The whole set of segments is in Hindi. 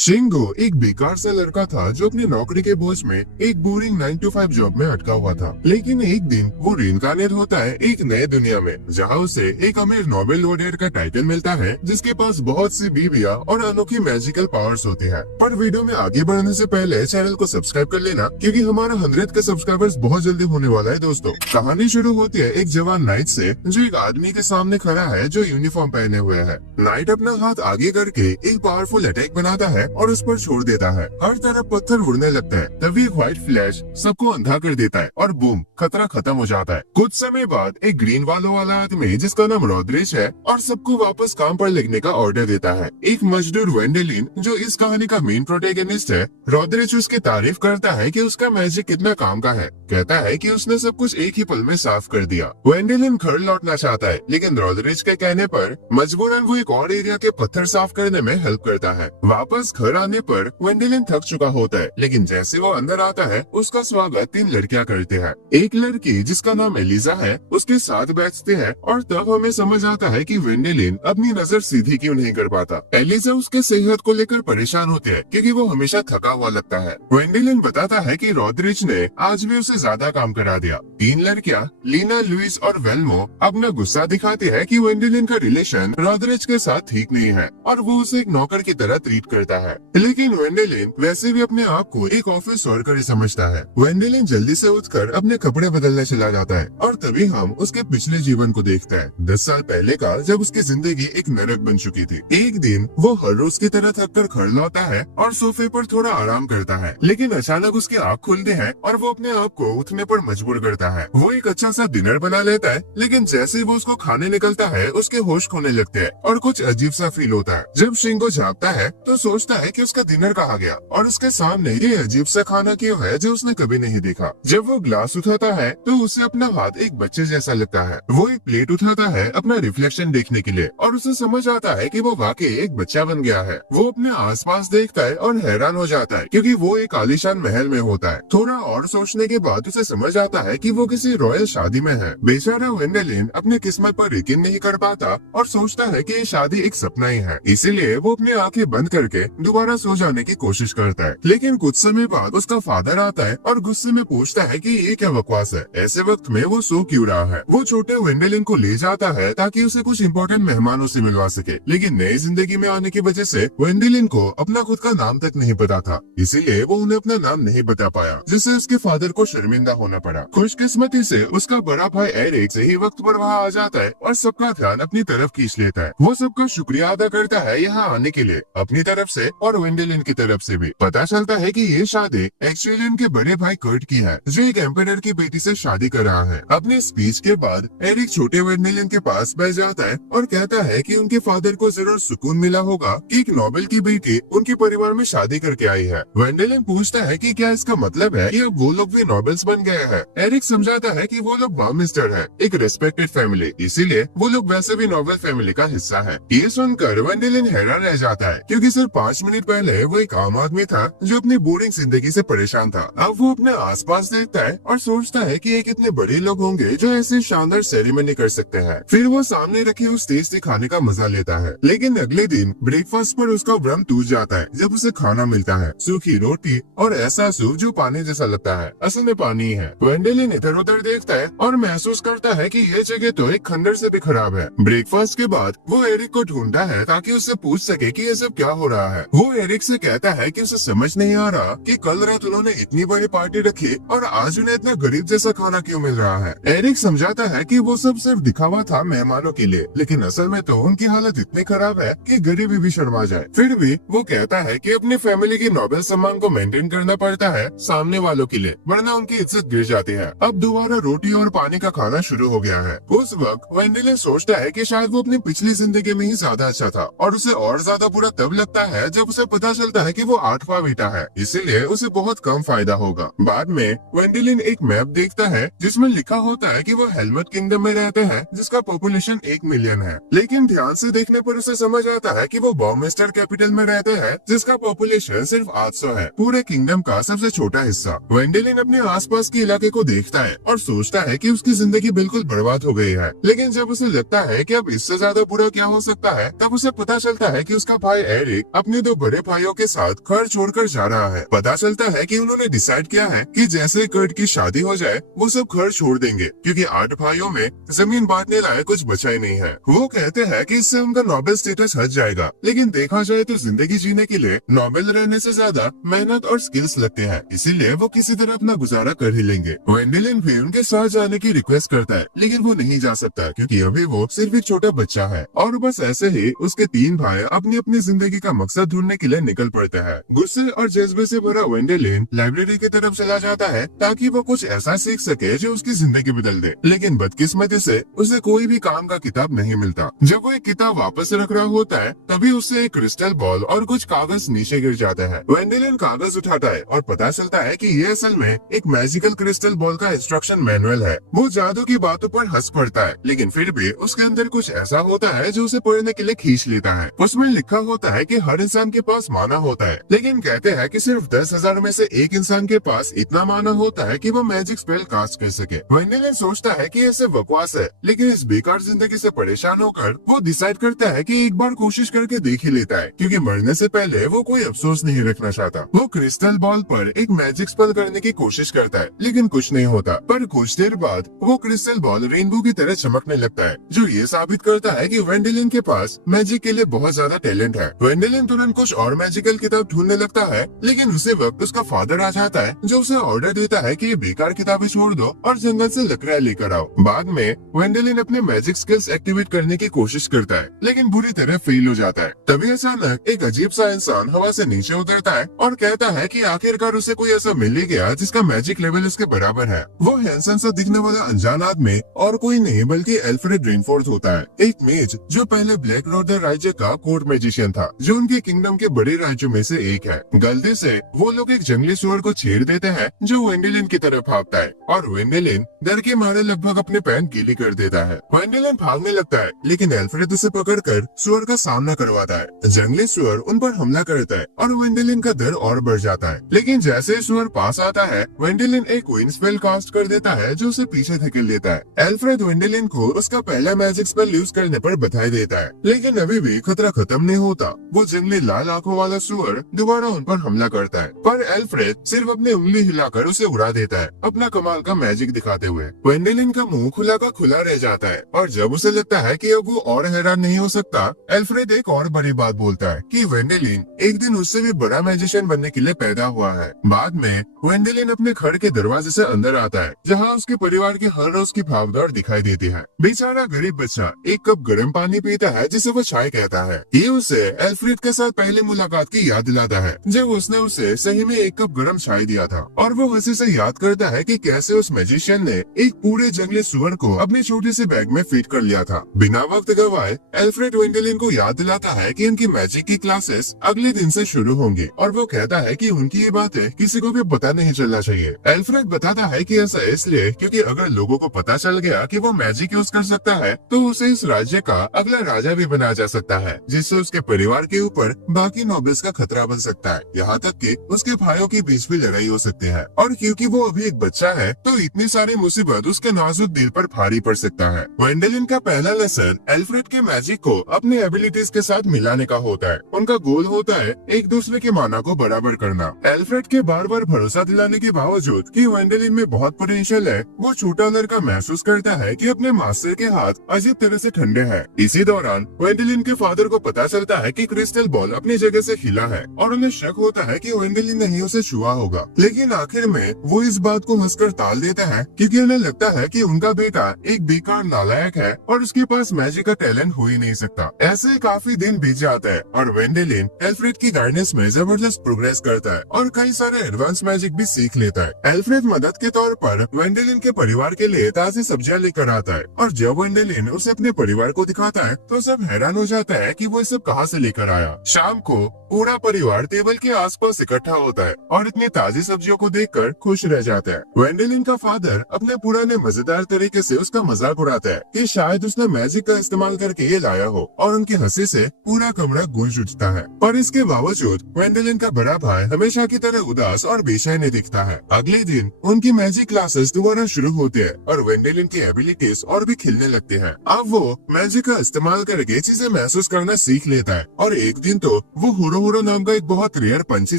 शिंगो एक बेकार सा लड़का था जो अपनी नौकरी के बोझ में एक बोरिंग 9 to 5 जॉब में अटका हुआ था। लेकिन एक दिन वो रिइंकार्नेट होता है एक नए दुनिया में, जहाँ उसे एक अमीर नोबेल लॉरेट का टाइटल मिलता है जिसके पास बहुत सी बीवियां और अनोखी मैजिकल पावर्स होती है। पर वीडियो में आगे बढ़ने से पहले चैनल को सब्सक्राइब कर लेना, क्योंकि हमारा 100 का सब्सक्राइबर्स बहुत जल्दी होने वाला है। दोस्तों, कहानी शुरू होती है एक जवान नाइट से जो एक आदमी के सामने खड़ा है जो यूनिफॉर्म पहने हुए है। नाइट अपना हाथ आगे करके एक पावरफुल अटैक बनाता है और उस पर छोड़ देता है। हर तरफ पत्थर उड़ने लगता है। तभी एक व्हाइट फ्लैश सबको अंधा कर देता है और बूम, खतरा खत्म हो जाता है। कुछ समय बाद एक ग्रीन बालों वाला आदमी जिसका नाम रॉड्रिच है और सबको वापस काम पर लगने का ऑर्डर देता है। एक मजदूर वेंडेलिन जो इस कहानी का मेन प्रोटेगनिस्ट है, रॉड्रिच उसकी तारीफ करता है कि उसका मैजिक कितना काम का है। कहता है कि उसने सब कुछ एक ही पल में साफ कर दिया। वेंडेलिन घर लौटना चाहता है, लेकिन रॉड्रिच के कहने पर मजबूरन वो एक और एरिया के पत्थर साफ करने में हेल्प करता है। वापस घर आने पर वेंडेलिन थक चुका होता है, लेकिन जैसे वो अंदर आता है उसका स्वागत 3 लड़कियां करते हैं। एक लड़की जिसका नाम एलिजा है उसके साथ बैठते हैं और तब हमें समझ आता है कि वेंडेलिन अपनी नजर सीधी क्यों नहीं कर पाता। एलिजा उसके सेहत को लेकर परेशान होते हैं क्योंकि वो हमेशा थका हुआ लगता है। वेंडेलिन बताता है कि रॉड्रिच ने आज भी उसे ज्यादा काम करा दिया। 3 लड़कियां लीना, लुइस और वेल्मो अपना गुस्सा दिखाती है कि वेंडेलिन का रिलेशन रॉड्रिच के साथ ठीक नहीं है और वो उसे एक नौकर की तरह ट्रीट करता है। लेकिन वेंडेलिन वैसे भी अपने आप को एक ऑफिस वर्कर ही समझता है। वेंडेलिन जल्दी से उठकर अपने कपड़े बदलने चला जाता है और तभी हम उसके पिछले जीवन को देखते हैं, 10 साल पहले का, जब उसकी जिंदगी एक नरक बन चुकी थी। एक दिन वो हर रोज की तरह थककर घर लौटा है और सोफे पर थोड़ा आराम करता है, लेकिन अचानक उसकी आँख खुलती है और वो अपने आप को उठने पर मजबूर करता है। वो एक अच्छा सा डिनर बना लेता है, लेकिन जैसे ही वो उसको खाने निकलता है उसके होश खोने लगते हैं और कुछ अजीब सा फील होता है। जब शिंगो जागता है तो सोचता है कि उसका डिनर कहाँ गया और उसके सामने ये अजीब सा खाना क्यों है जो उसने कभी नहीं देखा। जब वो ग्लास उठाता है तो उसे अपना हाथ एक बच्चे जैसा लगता है। वो एक प्लेट उठाता है अपना रिफ्लेक्शन देखने के लिए और उसे समझ आता है कि वो वाकई एक बच्चा बन गया है। वो अपने आसपास देखता है और हैरान हो जाता है क्योंकि वो एक आलीशान महल में होता है। थोड़ा और सोचने के बाद उसे समझ आता है कि वो किसी रॉयल शादी में है। बेचारा वेंडेलिन अपने किस्मत पर यकीन नहीं कर पाता और सोचता है कि ये शादी एक सपना ही है, इसीलिए वो अपनी आंखें बंद करके दोबारा सो जाने की कोशिश करता है। लेकिन कुछ समय बाद उसका फादर आता है और गुस्से में पूछता है कि ये क्या बकवास है, ऐसे वक्त में वो सो क्यों रहा है। वो छोटे वेंडेलिन को ले जाता है ताकि उसे कुछ इम्पोर्टेंट मेहमानों से मिलवा सके, लेकिन नई जिंदगी में आने की वजह से वेंडेलिन को अपना खुद का नाम तक नहीं पता था, इसीलिए वो उन्हें अपना नाम नहीं बता पाया, जिससे उसके फादर को शर्मिंदा होना पड़ा। खुशकिस्मती से उसका बड़ा भाई एरिक सही वक्त पर वहाँ आ जाता है और सबका ध्यान अपनी तरफ खींच लेता है। वो सबका शुक्रिया अदा करता है यहाँ आने के लिए, अपनी तरफ से और वेंडेलिन की तरफ से भी। पता चलता है कि ये शादी एक्चुअली उनके बड़े भाई कर्ट की है, जो एक एम्परर की बेटी से शादी कर रहा है। अपने स्पीच के बाद एरिक छोटे वेंडेलिन के पास बैठ जाता है और कहता है कि उनके फादर को जरूर सुकून मिला होगा कि एक नोबेल की बेटी उनके परिवार में शादी करके आई है। वेंडेलिन पूछता है कि क्या इसका मतलब है कि अब वो लोग भी नोबेल्स बन गए हैं। एरिक समझाता है कि वो लोग बामिस्टर है, एक रेस्पेक्टेड फैमिली, इसीलिए वो लोग वैसे भी नोबेल फैमिली का हिस्सा है। ये सुनकर वेंडेलिन हैरान रह जाता है क्योंकि सिर्फ 5 मिनट पहले वो एक आम आदमी था जो अपनी बोरिंग जिंदगी से परेशान था। अब वो अपने आसपास देखता है और सोचता है कि ये कितने बड़े लोग होंगे जो ऐसे शानदार सेरेमनी कर सकते हैं। फिर वो सामने रखे उस टेस्टी खाने का मजा लेता है, लेकिन अगले दिन ब्रेकफास्ट पर उसका भ्रम टूट जाता है जब उसे खाना मिलता है सूखी रोटी और ऐसा सूप जो पानी जैसा लगता है, असल में पानी ही है। वेंडेलिन इधर उधर देखता है और महसूस करता है कि ये जगह तो एक खंडर से भी खराब है। ब्रेकफास्ट के बाद वो एरिक को ढूंढता है ताकि उससे पूछ सके कि ये सब क्या हो रहा है। वो एरिक से कहता है कि उसे समझ नहीं आ रहा कि कल रात उन्होंने इतनी बड़ी पार्टी रखी और आज उन्हें इतना गरीब जैसा खाना क्यों मिल रहा है। एरिक समझाता है कि वो सब सिर्फ दिखावा था मेहमानों के लिए, लेकिन असल में तो उनकी हालत इतनी खराब है कि गरीबी भी शर्मा जाए। फिर भी वो कहता है कि अपनी फैमिली की नोबेल सम्मान को मेंटेन करना पड़ता है सामने वालों के लिए, वरना उनकी इज्जत गिर जाती है। अब दोबारा रोटी और पानी का खाना शुरू हो गया है। उस वक्त वेंडेलिन सोचता है कि शायद वो अपनी पिछली जिंदगी में ही ज्यादा अच्छा था और उसे और ज्यादा बुरा तब लगता है जब उसे पता चलता है कि वो 8वां बेटा है, इसीलिए उसे बहुत कम फायदा होगा। बाद में वेंडेलिन एक मैप देखता है जिसमें लिखा होता है कि वो हेलमेट किंगडम में रहते हैं जिसका पॉपुलेशन 1 मिलियन है, लेकिन ध्यान से देखने पर उसे समझ आता है कि वो बॉमिस्टर कैपिटल में रहते हैं जिसका पॉपुलेशन सिर्फ 800 है, पूरे किंगडम का सबसे छोटा हिस्सा। वेंडेलिन अपने आसपास के इलाके को देखता है और सोचता है कि उसकी जिंदगी बिल्कुल बर्बाद हो गई है, लेकिन जब उसे लगता है कि अब इससे ज्यादा बुरा क्या हो सकता है, तब उसे पता चलता है कि उसका भाई एरिक अपने दो बड़े भाइयों के साथ घर छोड़कर जा रहा है। पता चलता है कि उन्होंने डिसाइड किया है कि जैसे कर्ट की शादी हो जाए वो सब घर छोड़ देंगे, क्योंकि 8 भाइयों में जमीन बांटने लायक कुछ बचा ही नहीं है। वो कहते हैं कि इससे उनका नोबेल स्टेटस हट जाएगा, लेकिन देखा जाए तो जिंदगी जीने के लिए नोबेल रहने से ज्यादा मेहनत और स्किल्स लगते हैं, इसीलिए वो किसी तरह अपना गुजारा कर ही लेंगे। वेंडेलिन भी उनके साथ जाने की रिक्वेस्ट करता है, लेकिन वो नहीं जा सकता क्योंकि अभी वो सिर्फ एक छोटा बच्चा है। और बस ऐसे ही उसके 3 भाई अपनी अपनी जिंदगी का मकसद ढूंढने के लिए निकल पड़ते हैं। गुस्से और जज्बे से भरा वेंडेलिन लाइब्रेरी की तरफ चला जाता है ताकि वो कुछ ऐसा सीख सके जो उसकी जिंदगी बदल दे, लेकिन बदकिस्मती से उसे कोई भी काम का किताब नहीं मिलता। जब वो एक किताब वापस रख रहा होता है तभी उससे एक क्रिस्टल बॉल और कुछ कागज नीचे गिर जाता है। वेंडेलिन कागज उठाता है और पता चलता है कि ये असल में एक मैजिकल क्रिस्टल बॉल का इंस्ट्रक्शन मैनुअल है। वो जादू की बातों पर हंस पड़ता है, लेकिन फिर भी उसके अंदर कुछ ऐसा होता है जो उसे पढ़ने के लिए खींच लेता है। उसमें लिखा होता है कि हर इंसान के पास माना होता है, लेकिन कहते हैं कि सिर्फ 10,000 में से एक इंसान के पास इतना माना होता है कि वो मैजिक स्पेल कास्ट कर सके। वेंडेलिन सोचता है कि ऐसे बकवास है, लेकिन इस बेकार जिंदगी से परेशान होकर वो डिसाइड करता है कि एक बार कोशिश करके देख ही लेता है, क्योंकि मरने से पहले वो कोई अफसोस नहीं रखना चाहता। वो क्रिस्टल बॉल पर एक मैजिक स्पेल करने की कोशिश करता है, लेकिन कुछ नहीं होता। पर कुछ देर बाद वो क्रिस्टल बॉल रेनबो की तरह चमकने लगता है, जो ये साबित करता है कि वेंडेलिन के पास मैजिक के लिए बहुत ज्यादा टैलेंट है। वेंडेलिन तुरंत कुछ और मैजिकल किताब ढूंढने लगता है, लेकिन उसी वक्त उसका फादर आ जाता है, जो उसे ऑर्डर देता है कि ये बेकार किताबें छोड़ दो और जंगल से लकड़ियां लेकर आओ। बाद में वेंडेलिन अपने मैजिक स्किल्स एक्टिवेट करने की कोशिश करता है, लेकिन बुरी तरह फेल हो जाता है। तभी अचानक एक अजीब सा इंसान हवा से नीचे उतरता है और कहता है कि आखिरकार उसे कोई ऐसा मिल ही गया जिसका मैजिक लेवल इसके बराबर है। वो हैंडसम सा दिखने वाला अनजान आदमी और कोई नहीं बल्कि एल्फ्रेड रेनफोर्थ होता है, एक मेज जो पहले ब्लैक रोडर राज्य का कोर्ट मैजिशियन था, जो उनके किंगडम के बड़े राज्यों में से एक है। गलती से वो लोग एक जंगली सुअर को छेड़ देते हैं जो वेंडेलिन की तरफ भागता है, और वेंडेलिन डर के मारे लगभग अपने पैंट गीली कर देता है। वेंडेलिन भागने लगता है, लेकिन एल्फ्रेड उसे पकड़कर सुअर का सामना करवाता है। जंगली सुअर उन पर हमला करता है और वेंडेलिन का डर और बढ़ जाता है, लेकिन जैसे ही सुअर पास आता है वेंडेलिन एक क्वीन स्पेल कास्ट कर देता है जो उसे पीछे धकेल देता है। एल्फ्रेड वेंडेलिन को उसका पहला मैजिक स्पेल यूज करने पर बधाई देता है, लेकिन अभी भी खतरा खत्म नहीं होता। वो जंगली लाल आंखों वाला सुअर दोबारा उन पर हमला करता है, पर एल्फ्रेड सिर्फ अपनी उंगली हिलाकर उसे उड़ा देता है, अपना कमाल का मैजिक दिखाते हुए। वेंडेलिन का मुंह खुला का खुला रह जाता है, और जब उसे लगता है कि अब वो और हैरान नहीं हो सकता, एल्फ्रेड एक और बड़ी बात बोलता है कि वेंडेलिन एक दिन उससे भी बड़ा मैजिशियन बनने के लिए पैदा हुआ है। बाद में वेंडेलिन अपने घर के दरवाजे से अंदर आता है, जहाँ उसके परिवार की हर रोज की भागदौड़ दिखाई देती है। बेचारा गरीब बच्चा एक कप गर्म पानी पीता है जिसे वो चाय कहता है। ये उसे एल्फ्रेड के साथ पहली मुलाकात की याद दिलाता है, जब उसने उसे सही में एक कप गर्म चाय दिया था, और वो हंसी से याद करता है कि कैसे उस मैजिशियन ने एक पूरे जंगली सुअर को अपनी छोटी सी बैग में फिट कर लिया था। बिना वक्त गवाए एल्फ्रेड वेंडेलिन को याद दिलाता है कि उनकी मैजिक की क्लासेस अगले दिन से शुरू होंगी, और वो कहता है कि उनकी ये बातें किसी को भी पता नहीं चलना चाहिए। एल्फ्रेड बताता है कि ऐसा इसलिए क्योंकि अगर लोगों को पता चल गया कि वो मैजिक यूज कर सकता है तो उसे इस राज्य का अगला राजा भी बनाया जा सकता है, जिससे उसके परिवार के ऊपर बाकी नोबल्स का खतरा बन सकता है, यहाँ तक कि उसके भाइयों के बीच भी लड़ाई हो सकती है। और क्योंकि वो अभी एक बच्चा है तो इतनी सारी मुसीबत उसके नाजुक दिल पर भारी पड़ सकता है। वेंडेलिन का पहला लेसन एल्फ्रेड के मैजिक को अपनी एबिलिटीज के साथ मिलाने का होता है। उनका गोल होता है एक दूसरे के माना को बराबर करना। एल्फ्रेड के बार बार भरोसा दिलाने के बावजूद कि वेंडेलिन में बहुत पोटेंशियल है, वो छोटा लड़का महसूस करता है कि अपने मास्टर के हाथ अजीब तरह से ठंडे हैं। इसी दौरान वेंडेलिन के फादर को पता चलता है कि क्रिस्टल बॉल अपनी जगह से हिला है, और उन्हें शक होता है कि वेंडेलिन ने ही उसे छुआ होगा, लेकिन आखिर में वो इस बात को हंसकर टाल देता है क्योंकि उन्हें लगता है कि उनका बेटा एक बेकार नालायक है और उसके पास मैजिक का टैलेंट हो ही नहीं सकता। ऐसे काफी दिन बीत जाता है और वेंडेलिन एल्फ्रेड की गाइडेंस में जबरदस्त प्रोग्रेस करता है और कई सारे एडवांस मैजिक भी सीख लेता है। एल्फ्रेड मदद के तौर पर वेंडेलिन के परिवार के लिए ताजी सब्जियां लेकर आता है, और जब वेंडेलिन उसे अपने परिवार को दिखाता है तो सब हैरान हो जाता है कि वो सब कहाँ से लेकर आया। शाम को पूरा परिवार टेबल के आसपास इकट्ठा होता है और इतनी ताजी सब्जियों को देखकर खुश रह जाता है। वेंडेलिन का फादर अपने पुराने मजेदार तरीके से उसका मजाक उड़ाता है कि शायद उसने मैजिक का इस्तेमाल करके ये लाया हो, और उनकी हंसी से पूरा कमरा गूंज उठता है। पर इसके बावजूद वेंडेलिन का बड़ा भाई हमेशा की तरह उदास और बेचैन दिखता है। अगले दिन उनकी मैजिक क्लासेस दोबारा शुरू होते हैं और वेंडेलिन की एबिलिटीज और भी खिलने लगते हैं। अब वो मैजिक का इस्तेमाल करके चीजें महसूस करना सीख लेता है, और एक दिन तो तो वो हुरो नाम का एक बहुत रेयर पंछी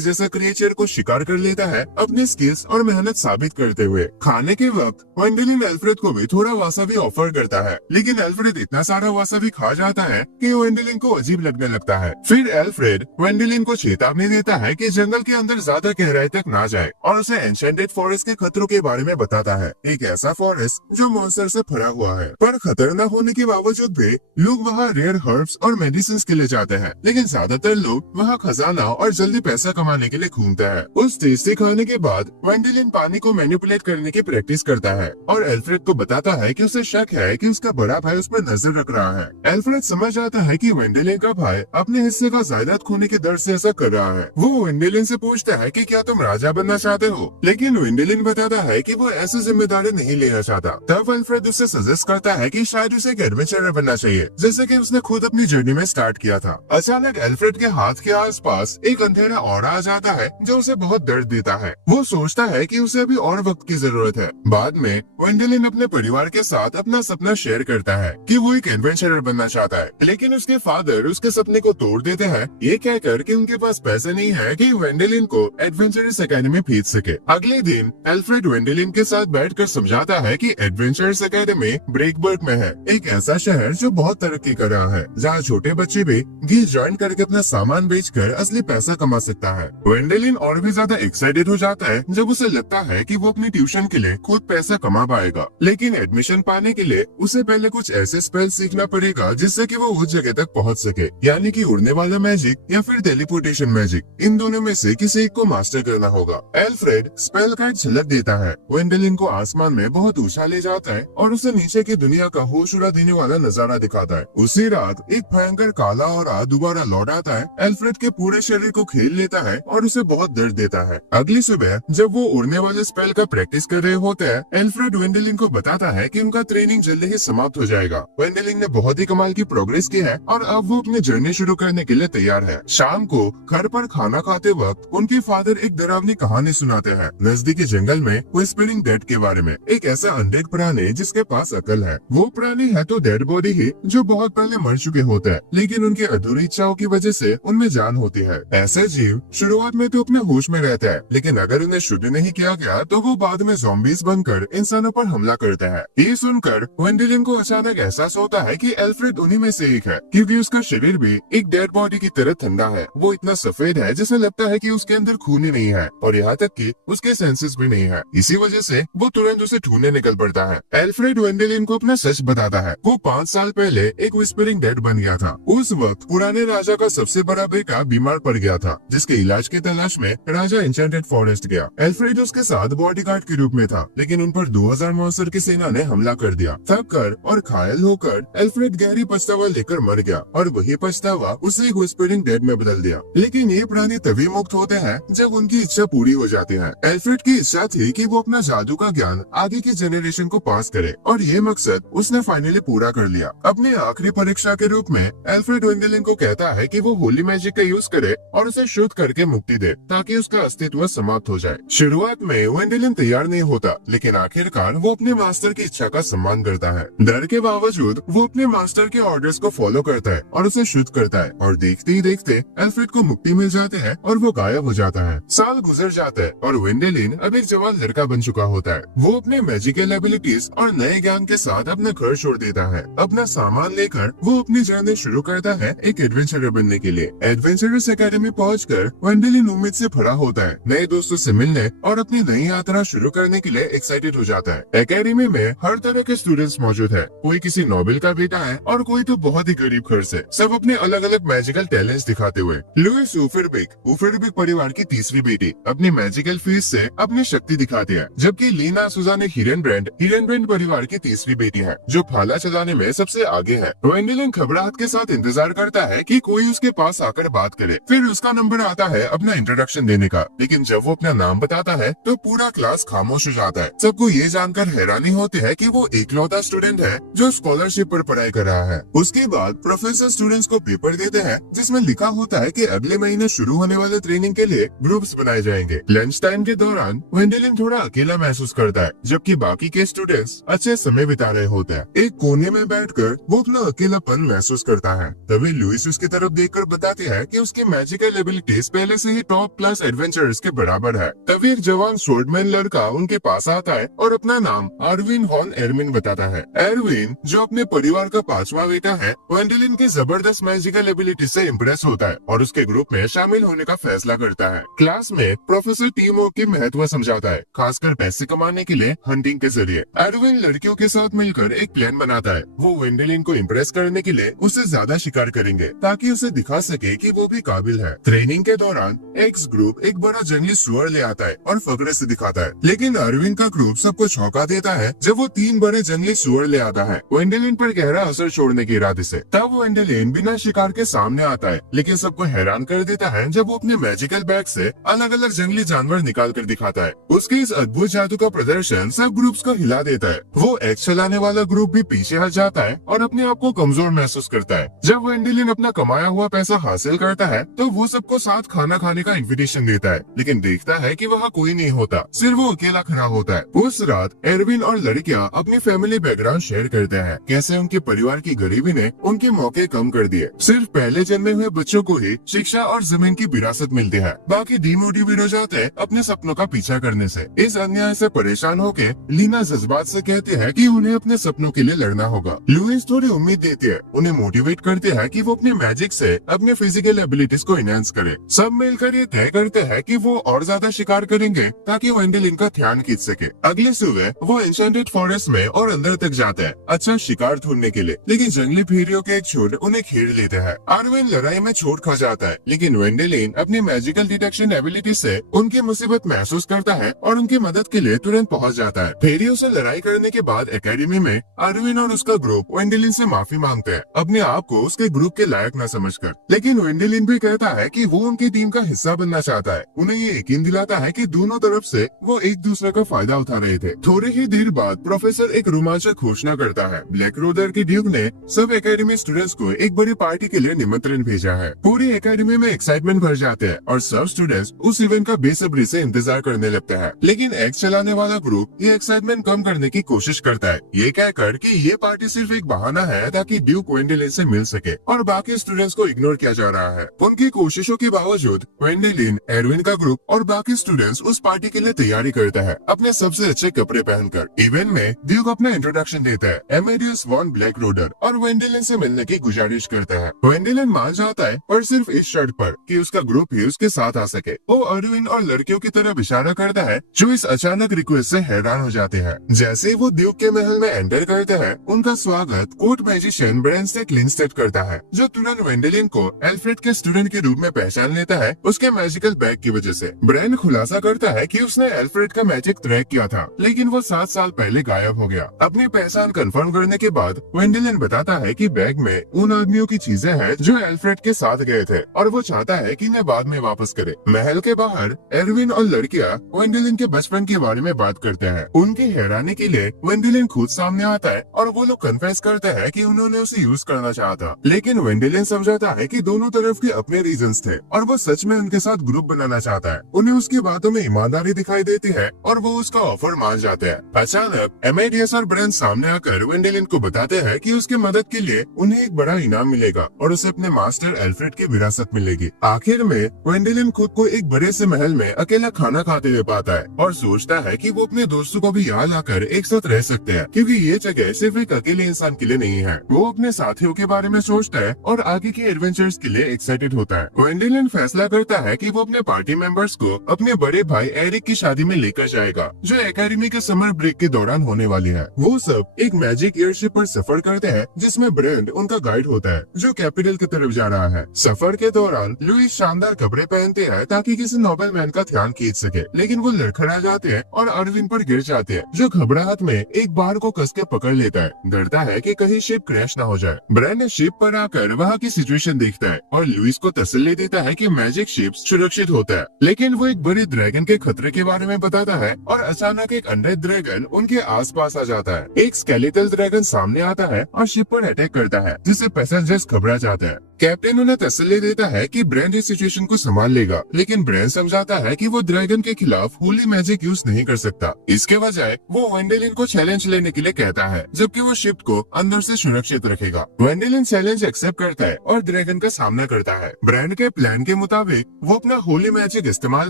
जैसा क्रिएचर को शिकार कर लेता है अपने स्किल्स और मेहनत साबित करते हुए। खाने के वक्त वेंडेलिन एल्फ्रेड को भी थोड़ा वासाबी ऑफर करता है, लेकिन एल्फ्रेड इतना सारा वासाबी खा जाता है कि वेंडेलिन को अजीब लगने लगता है। फिर एल्फ्रेड वेंडेलिन को चेतावनी देता है कि जंगल के अंदर ज्यादा गहराई तक ना जाए और उसे एन्चेंटेड फॉरेस्ट के खतरों के बारे में बताता है। एक ऐसा फॉरेस्ट जो मॉन्स्टर से भरा हुआ है, पर खतरनाक होने के बावजूद भी लोग वहाँ रेयर हर्ब्स और मेडिसिन के लिए जाते हैं, लेकिन ज्यादातर लोग वहाँ खजाना और जल्दी पैसा कमाने के लिए घूमते हैं। उस टेस्टी खाने के बाद वेंडेलिन पानी को मैनिपुलेट करने की प्रैक्टिस करता है और एल्फ्रेड को बताता है कि उसे शक है कि उसका बड़ा भाई उस पर नजर रख रहा है। एल्फ्रेड समझ आता है कि वेंडेलिन का भाई अपने हिस्से का जायदाद खोने के डर से ऐसा कर रहा है। वो वेंडेलिन से पूछता है कि क्या तुम राजा बनना चाहते हो, लेकिन वेंडेलिन बताता है कि वो ऐसी जिम्मेदारी नहीं लेना चाहता। तब एल्फ्रेड उसे सजेस्ट करता है कि शायद उसे एक एडवेंचरर बनना चाहिए, जैसे कि उसने खुद अपनी जर्नी में स्टार्ट किया था। अचानक एल्फ्रेड के हाथ के आसपास एक अंधेरा ऑरा आ जाता है जो उसे बहुत दर्द देता है। वो सोचता है कि उसे अभी और वक्त की जरूरत है। बाद में वेंडेलिन अपने परिवार के साथ अपना सपना शेयर करता है कि वो एक एडवेंचरर बनना चाहता है, लेकिन उसके फादर उसके सपने को तोड़ देते हैं, ये कहकर कि उनके पास पैसे नहीं है कि वेंडेलिन को एडवेंचरस एकेडमी भेज सके। अगले दिन एल्फ्रेड वेंडेलिन के साथ बैठकर समझाता है कि एडवेंचरस एकेडमी ब्रेकबर्ग में है, एक ऐसा शहर जो बहुत तरक्की कर रहा है, जहाँ छोटे बच्चे भी गिल्ड ज्वाइन करके अपना सामान बेचकर असली पैसा कमा सकता है। वेंडेलिन और भी ज्यादा एक्साइटेड हो जाता है जब उसे लगता है कि वो अपनी ट्यूशन के लिए खुद पैसा कमा पाएगा, लेकिन एडमिशन पाने के लिए उसे पहले कुछ ऐसे स्पेल सीखना पड़ेगा जिससे कि वो उस जगह तक पहुंच सके, यानी कि उड़ने वाला मैजिक या फिर टेलीपोर्टेशन मैजिक। इन दोनों में से किसी एक को मास्टर करना होगा। एल्फ्रेड स्पेल का एक झलक देता है, वेंडेलिन को आसमान में बहुत ऊंचा ले जाता है और उसे नीचे की दुनिया का होश उड़ा देने वाला नजारा दिखाता है। उसी रात एक भयंकर काला औरा दोबारा लौट आता है, एल्फ्रेड के पूरे शरीर को खेल लेता है और उसे बहुत दर्द देता है। अगली सुबह जब वो उड़ने वाले स्पेल का प्रैक्टिस कर रहे होते हैं, एल्फ्रेड वेंडेलिन को बताता है कि उनका ट्रेनिंग जल्दी ही समाप्त हो जाएगा। वेंडेलिन ने बहुत ही कमाल की प्रोग्रेस की है और अब वो अपनी जर्नी शुरू करने के लिए तैयार है। शाम को घर पर खाना खाते वक्त उनके फादर एक डरावनी कहानी सुनाते हैं, नजदीकी जंगल में व्हिस्परिंग डेड के बारे में। एक ऐसा अनडेड प्राणी जिसके पास अकल है। वो प्राणी है तो डेड बॉडी ही जो बहुत पहले मर चुके होते हैं, लेकिन उनकी अधूरी इच्छाओं की वजह से उनमें जान होती है। ऐसे जीव शुरुआत में तो अपने होश में रहते हैं, लेकिन अगर उन्हें शुद्ध नहीं किया गया तो वो बाद में ज़ॉम्बीज बनकर इंसानों पर हमला करते हैं। ये सुनकर वेंडेलिन को अचानक एहसास होता है कि एल्फ्रेड उन्हीं में से एक है, क्योंकि उसका शरीर भी एक डेड बॉडी की तरह ठंडा है। वो इतना सफेद है जैसे लगता है कि उसके अंदर खून ही नहीं है और यहाँ तक कि उसके सेंसेस भी नहीं है। इसी वजह से वो तुरंत उसे ढूंढने निकल पड़ता है। एल्फ्रेड वेंडेलिन को अपना सच बताता है। वो 5 साल पहले एक व्हिस्परिंग डेड बन गया था। उस वक्त पुराने राजा का सबसे बड़ा बेटा बीमार पड़ गया था, जिसके इलाज की तलाश में राजा एन्चेंटेड फॉरेस्ट गया। एल्फ्रेड उसके साथ बॉडीगार्ड के रूप में था, लेकिन उन पर 2000 मॉन्स्टर की सेना ने हमला कर दिया। थक कर और घायल होकर एल्फ्रेड गहरी पछतावा लेकर मर गया और वही पछतावा उसे एक व्हिस्परिंग डेड में बदल दिया। लेकिन ये प्राणी तभी मुक्त होते हैं जब उनकी इच्छा पूरी हो जाती है। एल्फ्रेड की इच्छा थी कि वो अपना जादू का ज्ञान आगे की जनरेशन को पास करे और ये मकसद उसने फाइनली पूरा कर लिया। अपनी आखिरी परीक्षा के रूप में एल्फ्रेड वेंडेलिन को कहता है कि वो होली मैजिक का यूज करे और उसे शुद्ध करके मुक्ति दे, ताकि उसका अस्तित्व समाप्त हो जाए। शुरुआत में वेंडेलिन तैयार नहीं होता, लेकिन आखिरकार वो अपने मास्टर की इच्छा का सम्मान करता है। डर के बावजूद वो अपने मास्टर के ऑर्डर्स को फॉलो करता है और उसे शुद्ध करता है, और देखते ही देखते एल्फ्रेड को मुक्ति मिल जाते हैं और वो गायब हो जाता है। साल गुजर जाता है और वेंडेलिन अब एक जवान लड़का बन चुका होता है। वो अपने मैजिकल एबिलिटीज और नए ज्ञान के साथ अपना घर छोड़ देता है। अपना सामान लेकर वो अपनी जर्नी शुरू करता है एक एडवेंचरर बनने के लिए। एडवेंचरस एकेडमी पहुंचकर वेंडेलिन उम्मीद से भरा होता है, नए दोस्तों से मिलने और अपनी नई यात्रा शुरू करने के लिए एक्साइटेड हो जाता है। एकेडमी में हर तरह के स्टूडेंट्स मौजूद है, कोई किसी नोबेल का बेटा है और कोई तो बहुत ही गरीब घर से, सब अपने अलग अलग मैजिकल टैलेंट्स दिखाते हुए। लुइस उफेरबिक परिवार की तीसरी बेटी अपनी मैजिकल फीस से अपनी शक्ति दिखाती है, जबकि लीना सुजाने हिरनब्रेंड परिवार की तीसरी बेटी है, जो भाला चलाने में सबसे आगे है। वेंडेलिन घबराहट के साथ इंतजार करता है कि कोई उसके पास आकर बात करे। फिर उसका नंबर आता है अपना इंट्रोडक्शन देने का, लेकिन जब वो अपना नाम बताता है तो पूरा क्लास खामोश हो जाता है। सबको ये जानकर हैरानी होती है कि वो इकलौता स्टूडेंट है जो स्कॉलरशिप पर पढ़ाई कर रहा है। उसके बाद प्रोफेसर स्टूडेंट्स को पेपर देते हैं जिसमें लिखा होता है कि अगले महीने शुरू होने वाले ट्रेनिंग के लिए ग्रुप्स बनाए जाएंगे। लंच टाइम के दौरान वेंडेलिन थोड़ा अकेला महसूस करता है, जबकि बाकी के स्टूडेंट्स अच्छे समय बिता रहे होते हैं। एक कोने में बैठकर वो अपना अकेलापन महसूस करता है। तभी लुइस उसकी तरफ देखकर कर बताती है कि उसकी मैजिकल एबिलिटीज पहले से ही टॉप क्लास एडवेंचरर्स के बराबर है। तभी एक जवान स्वॉर्डमैन लड़का उनके पास आता है और अपना नाम आर्विन वॉन एरमिन बताता है। एरविन, जो अपने परिवार का 5वां बेटा है, वेंडेलिन की जबरदस्त मैजिकल एबिलिटी से इम्प्रेस होता है और उसके ग्रुप में शामिल होने का फैसला करता है। क्लास में प्रोफेसर टीम वर्क की महत्व समझाता है, खासकर पैसे कमाने के लिए हंटिंग के जरिए। एरविन लड़कियों के साथ मिलकर एक प्लान बनाता है। वो वेंडेलिन को इम्प्रेस करने के लिए उससे ज्यादा शिकार करेंगे ताकि उसे दिखा सके कि वो भी काबिल है। ट्रेनिंग के दौरान एक्स ग्रुप एक बड़ा जंगली सुअर ले आता है और फकरे से दिखाता है, लेकिन एरविन का ग्रुप सबको चौंका देता है जब वो 3 बड़े जंगली सुअर ले आता है, वेंडेलिन पर गहरा असर छोड़ने के इरादे से। तब वेंडेलिन बिना शिकार के सामने आता है, लेकिन सबको हैरान कर देता है जब वो अपने मैजिकल बैग से अलग अलग जंगली जानवर निकाल कर दिखाता है। उसके इस अद्भुत जादू का प्रदर्शन सब ग्रुप्स को हिला देता है। वो एक्स चलाने वाला ग्रुप भी पीछे हट जाता है और अपने आप को कमजोर महसूस करता है। जब वेंडेलिन अपना कमाया हुआ पैसा हासिल करता है तो वो सबको साथ खाना खाने का इन्विटेशन देता है, लेकिन देखता है कि वहाँ कोई नहीं होता, सिर्फ वो अकेला खड़ा होता है। उस रात एरविन और लड़कियां अपनी फैमिली बैकग्राउंड शेयर करते हैं, कैसे उनके परिवार की गरीबी ने उनके मौके कम कर दिए। सिर्फ पहले जन्मे हुए बच्चों को ही शिक्षा और जमीन की विरासत मिलती है, बाकी डिमोटिवेट हो जाते हैं अपने सपनों का पीछा करने से। इस अन्याय से परेशान होके लीना जज्बात से कहती है कि उन्हें अपने सपनों के लिए लड़ना होगा। लुइस थोड़ी उम्मीद देती है, उन्हें मोटिवेट करते हैं कि वो अपने मैजिक से अपने फिजिकल एबिलिटीज को एनहांस करे। सब मिलकर ये तय करते हैं कि वो और ज्यादा शिकार करेंगे ताकि वेंडेलिन का ध्यान खींच सके। अगले सुबह वो एन्चेंटेड फॉरेस्ट में और अंदर तक जाते हैं अच्छा शिकार ढूंढने के लिए, लेकिन जंगली भेड़ियों के एक झुंड उन्हें घेर लेते हैं। आर्विन लड़ाई में चोट खा जाता है, लेकिन वेंडेलिन अपनी मैजिकल डिटेक्शन एबिलिटी से उनकी मुसीबत महसूस करता है और उनकी मदद के लिए तुरंत पहुंच जाता है। भेड़ियों से लड़ाई करने के बाद एकेडमी में आर्विन और उसका ग्रुप वेंडेलिन से माफी मांगते हैं, अपने आप को उसके ग्रुप के लायक न समझकर। लेकिन वेंडेलिन भी कहता है कि वो उनकी टीम का हिस्सा बनना चाहता है। उन्हें ये यकीन दिलाता है कि दोनों तरफ से वो एक दूसरे का फायदा उठा रहे थे। थोड़े ही देर बाद प्रोफेसर एक रोमांचक घोषणा करता है, ब्लैक रोडर के ड्यूक ने सब एकेडमी स्टूडेंट्स को एक बड़ी पार्टी के लिए निमंत्रण भेजा है। पूरी एकेडमी में एक्साइटमेंट भर जाते हैं और सब स्टूडेंट्स उस इवेंट का बेसब्री से इंतजार करने लगते हैं। लेकिन एक्स चलाने वाला ग्रुप ये एक्साइटमेंट कम करने की कोशिश करता है, ये कहकर कि ये पार्टी सिर्फ एक बहाना है ताकि ड्यूक वेंडेलिन से मिल सके और बाकी स्टूडेंट्स को इग्नोर किया जा रहा है। उनकी कोशिशों के बावजूद वेंडेलिन, एरविन का ग्रुप और बाकी स्टूडेंट्स उस पार्टी के लिए तैयारी करता है, अपने सबसे अच्छे कपड़े पहनकर। इवेंट में ड्यूक अपना इंट्रोडक्शन देता है, एमेडियस वॉन ब्लैक रोडर, और वेंडेलिन से मिलने की गुजारिश करता है। वेंडेलिन मान जाता है, पर सिर्फ इस शर्त पर कि उसका ग्रुप ही उसके साथ आ सके। वो अरविन और लड़कियों की तरफ इशारा करता है, जो इस अचानक रिक्वेस्ट से हैरान हो जाते हैं। जैसे ही वो ड्यूक के महल में एंटर करते हैं, उनका स्वागत कोर्ट मैजिशियन ब्रेन से क्लिनस्टेड करता है, जो तुरंत वेंडेलिन को एल्फ्रेड के स्टूडेंट के रूप में पहचान लेता है उसके मैजिकल बैग की वजह से। ब्रेन खुलासा करता है कि उसने एल्फ्रेड का मैजिक ट्रैक किया था, लेकिन वो 7 साल पहले गायब हो गया। अपनी पहचान कंफर्म करने के बाद वेंडेलिन बताता है कि बैग में उन आदमियों की चीजें हैं जो एल्फ्रेड के साथ गए थे और वो चाहता है कि इन्हें बाद में वापस करे। महल के बाहर एरविन और लड़कियां वेंडेलिन के बचपन के बारे में बात करते हैं। उनकी हैरानी के लिए वेंडेलिन खुद सामने आता है और वो लोग कन्फेस करते हैं कि उन्होंने उसे यूज करना चाहा था, लेकिन वेंडेलिन समझाता है कि दोनों तरफ के अपने रीजंस थे और वो सच में उनके साथ ग्रुप बनाना चाहता है। उन्हें उसकी बातों में ईमानदारी दिखाई देती है और वो उसका ऑफर मान जाते हैं। अचानक एमेडियस और ब्रेन सामने आकर वेंडेलिन को बताते हैं कि उसकी मदद के लिए उन्हें एक बड़ा इनाम मिलेगा और उसे अपने मास्टर एल्फ्रेड की विरासत मिलेगी। आखिर में वेंडेलिन खुद को एक बड़े से महल में अकेला खाना खाते हुए पाता है और सोचता है कि वो अपने दोस्तों को भी यहाँ लाकर एक साथ रह सकते हैं, क्योंकि ये जगह सिर्फ एक अकेले इंसान के लिए नहीं है। वो अपने साथियों के बारे में सोचता है और आगे के एडवेंचर्स के लिए एक्साइटेड होता है। वेंडेलिन फैसला करता है कि वो अपने पार्टी मेंबर्स को अपने बड़े भाई एरिक की शादी में लेकर जाएगा, जो एकेडमी के समर ब्रेक के दौरान होने वाली है। वो सब एक मैजिक एयरशिप पर सफर करते हैं, जिसमें ब्रेंड उनका गाइड होता है, जो कैपिटल की तरफ जा रहा है। सफर के दौरान लुइस शानदार कपड़े पहनते हैं ताकि किसी नोबल मैन का ध्यान खींच सके, लेकिन वो लड़खड़ा जाते हैं और अरविन पर गिर जाते हैं, जो घबराहट में एक बार को कस के पकड़ लेता है। डरता है कि कहीं शिप क्रैश ना हो जाए। ब्रेंड शिप पर आकर वहाँ की सिचुएशन देखता है और लुइस को तसल्ली देता है कि मैजिक शिप सुरक्षित होता है, लेकिन वो एक बड़े ड्रैगन के खतरे के बारे में बताता है और अचानक एक अनडेड ड्रैगन उनके आसपास आ जाता है। एक स्केलेटल ड्रैगन सामने आता है और शिप पर अटैक करता है, जिससे पैसेंजर्स घबरा जाते हैं। कैप्टन उन्हें तसल्ली देता है कि ब्रेंड इस सिचुएशन को संभाल लेगा, लेकिन ब्रेंड समझाता है कि वो ड्रैगन के खिलाफ होली मैजिक यूज नहीं कर सकता। इसके बजाय वो वेंडेलिन को चैलेंज लेने के लिए कहता है, जबकि वो शिप को अंदर से सुरक्षित रखेगा। वेंडेलिन चैलेंज एक्सेप्ट करता है और ड्रैगन ड्रैगन का सामना करता है। ब्रैंड के प्लान के मुताबिक वो अपना होली मैजिक इस्तेमाल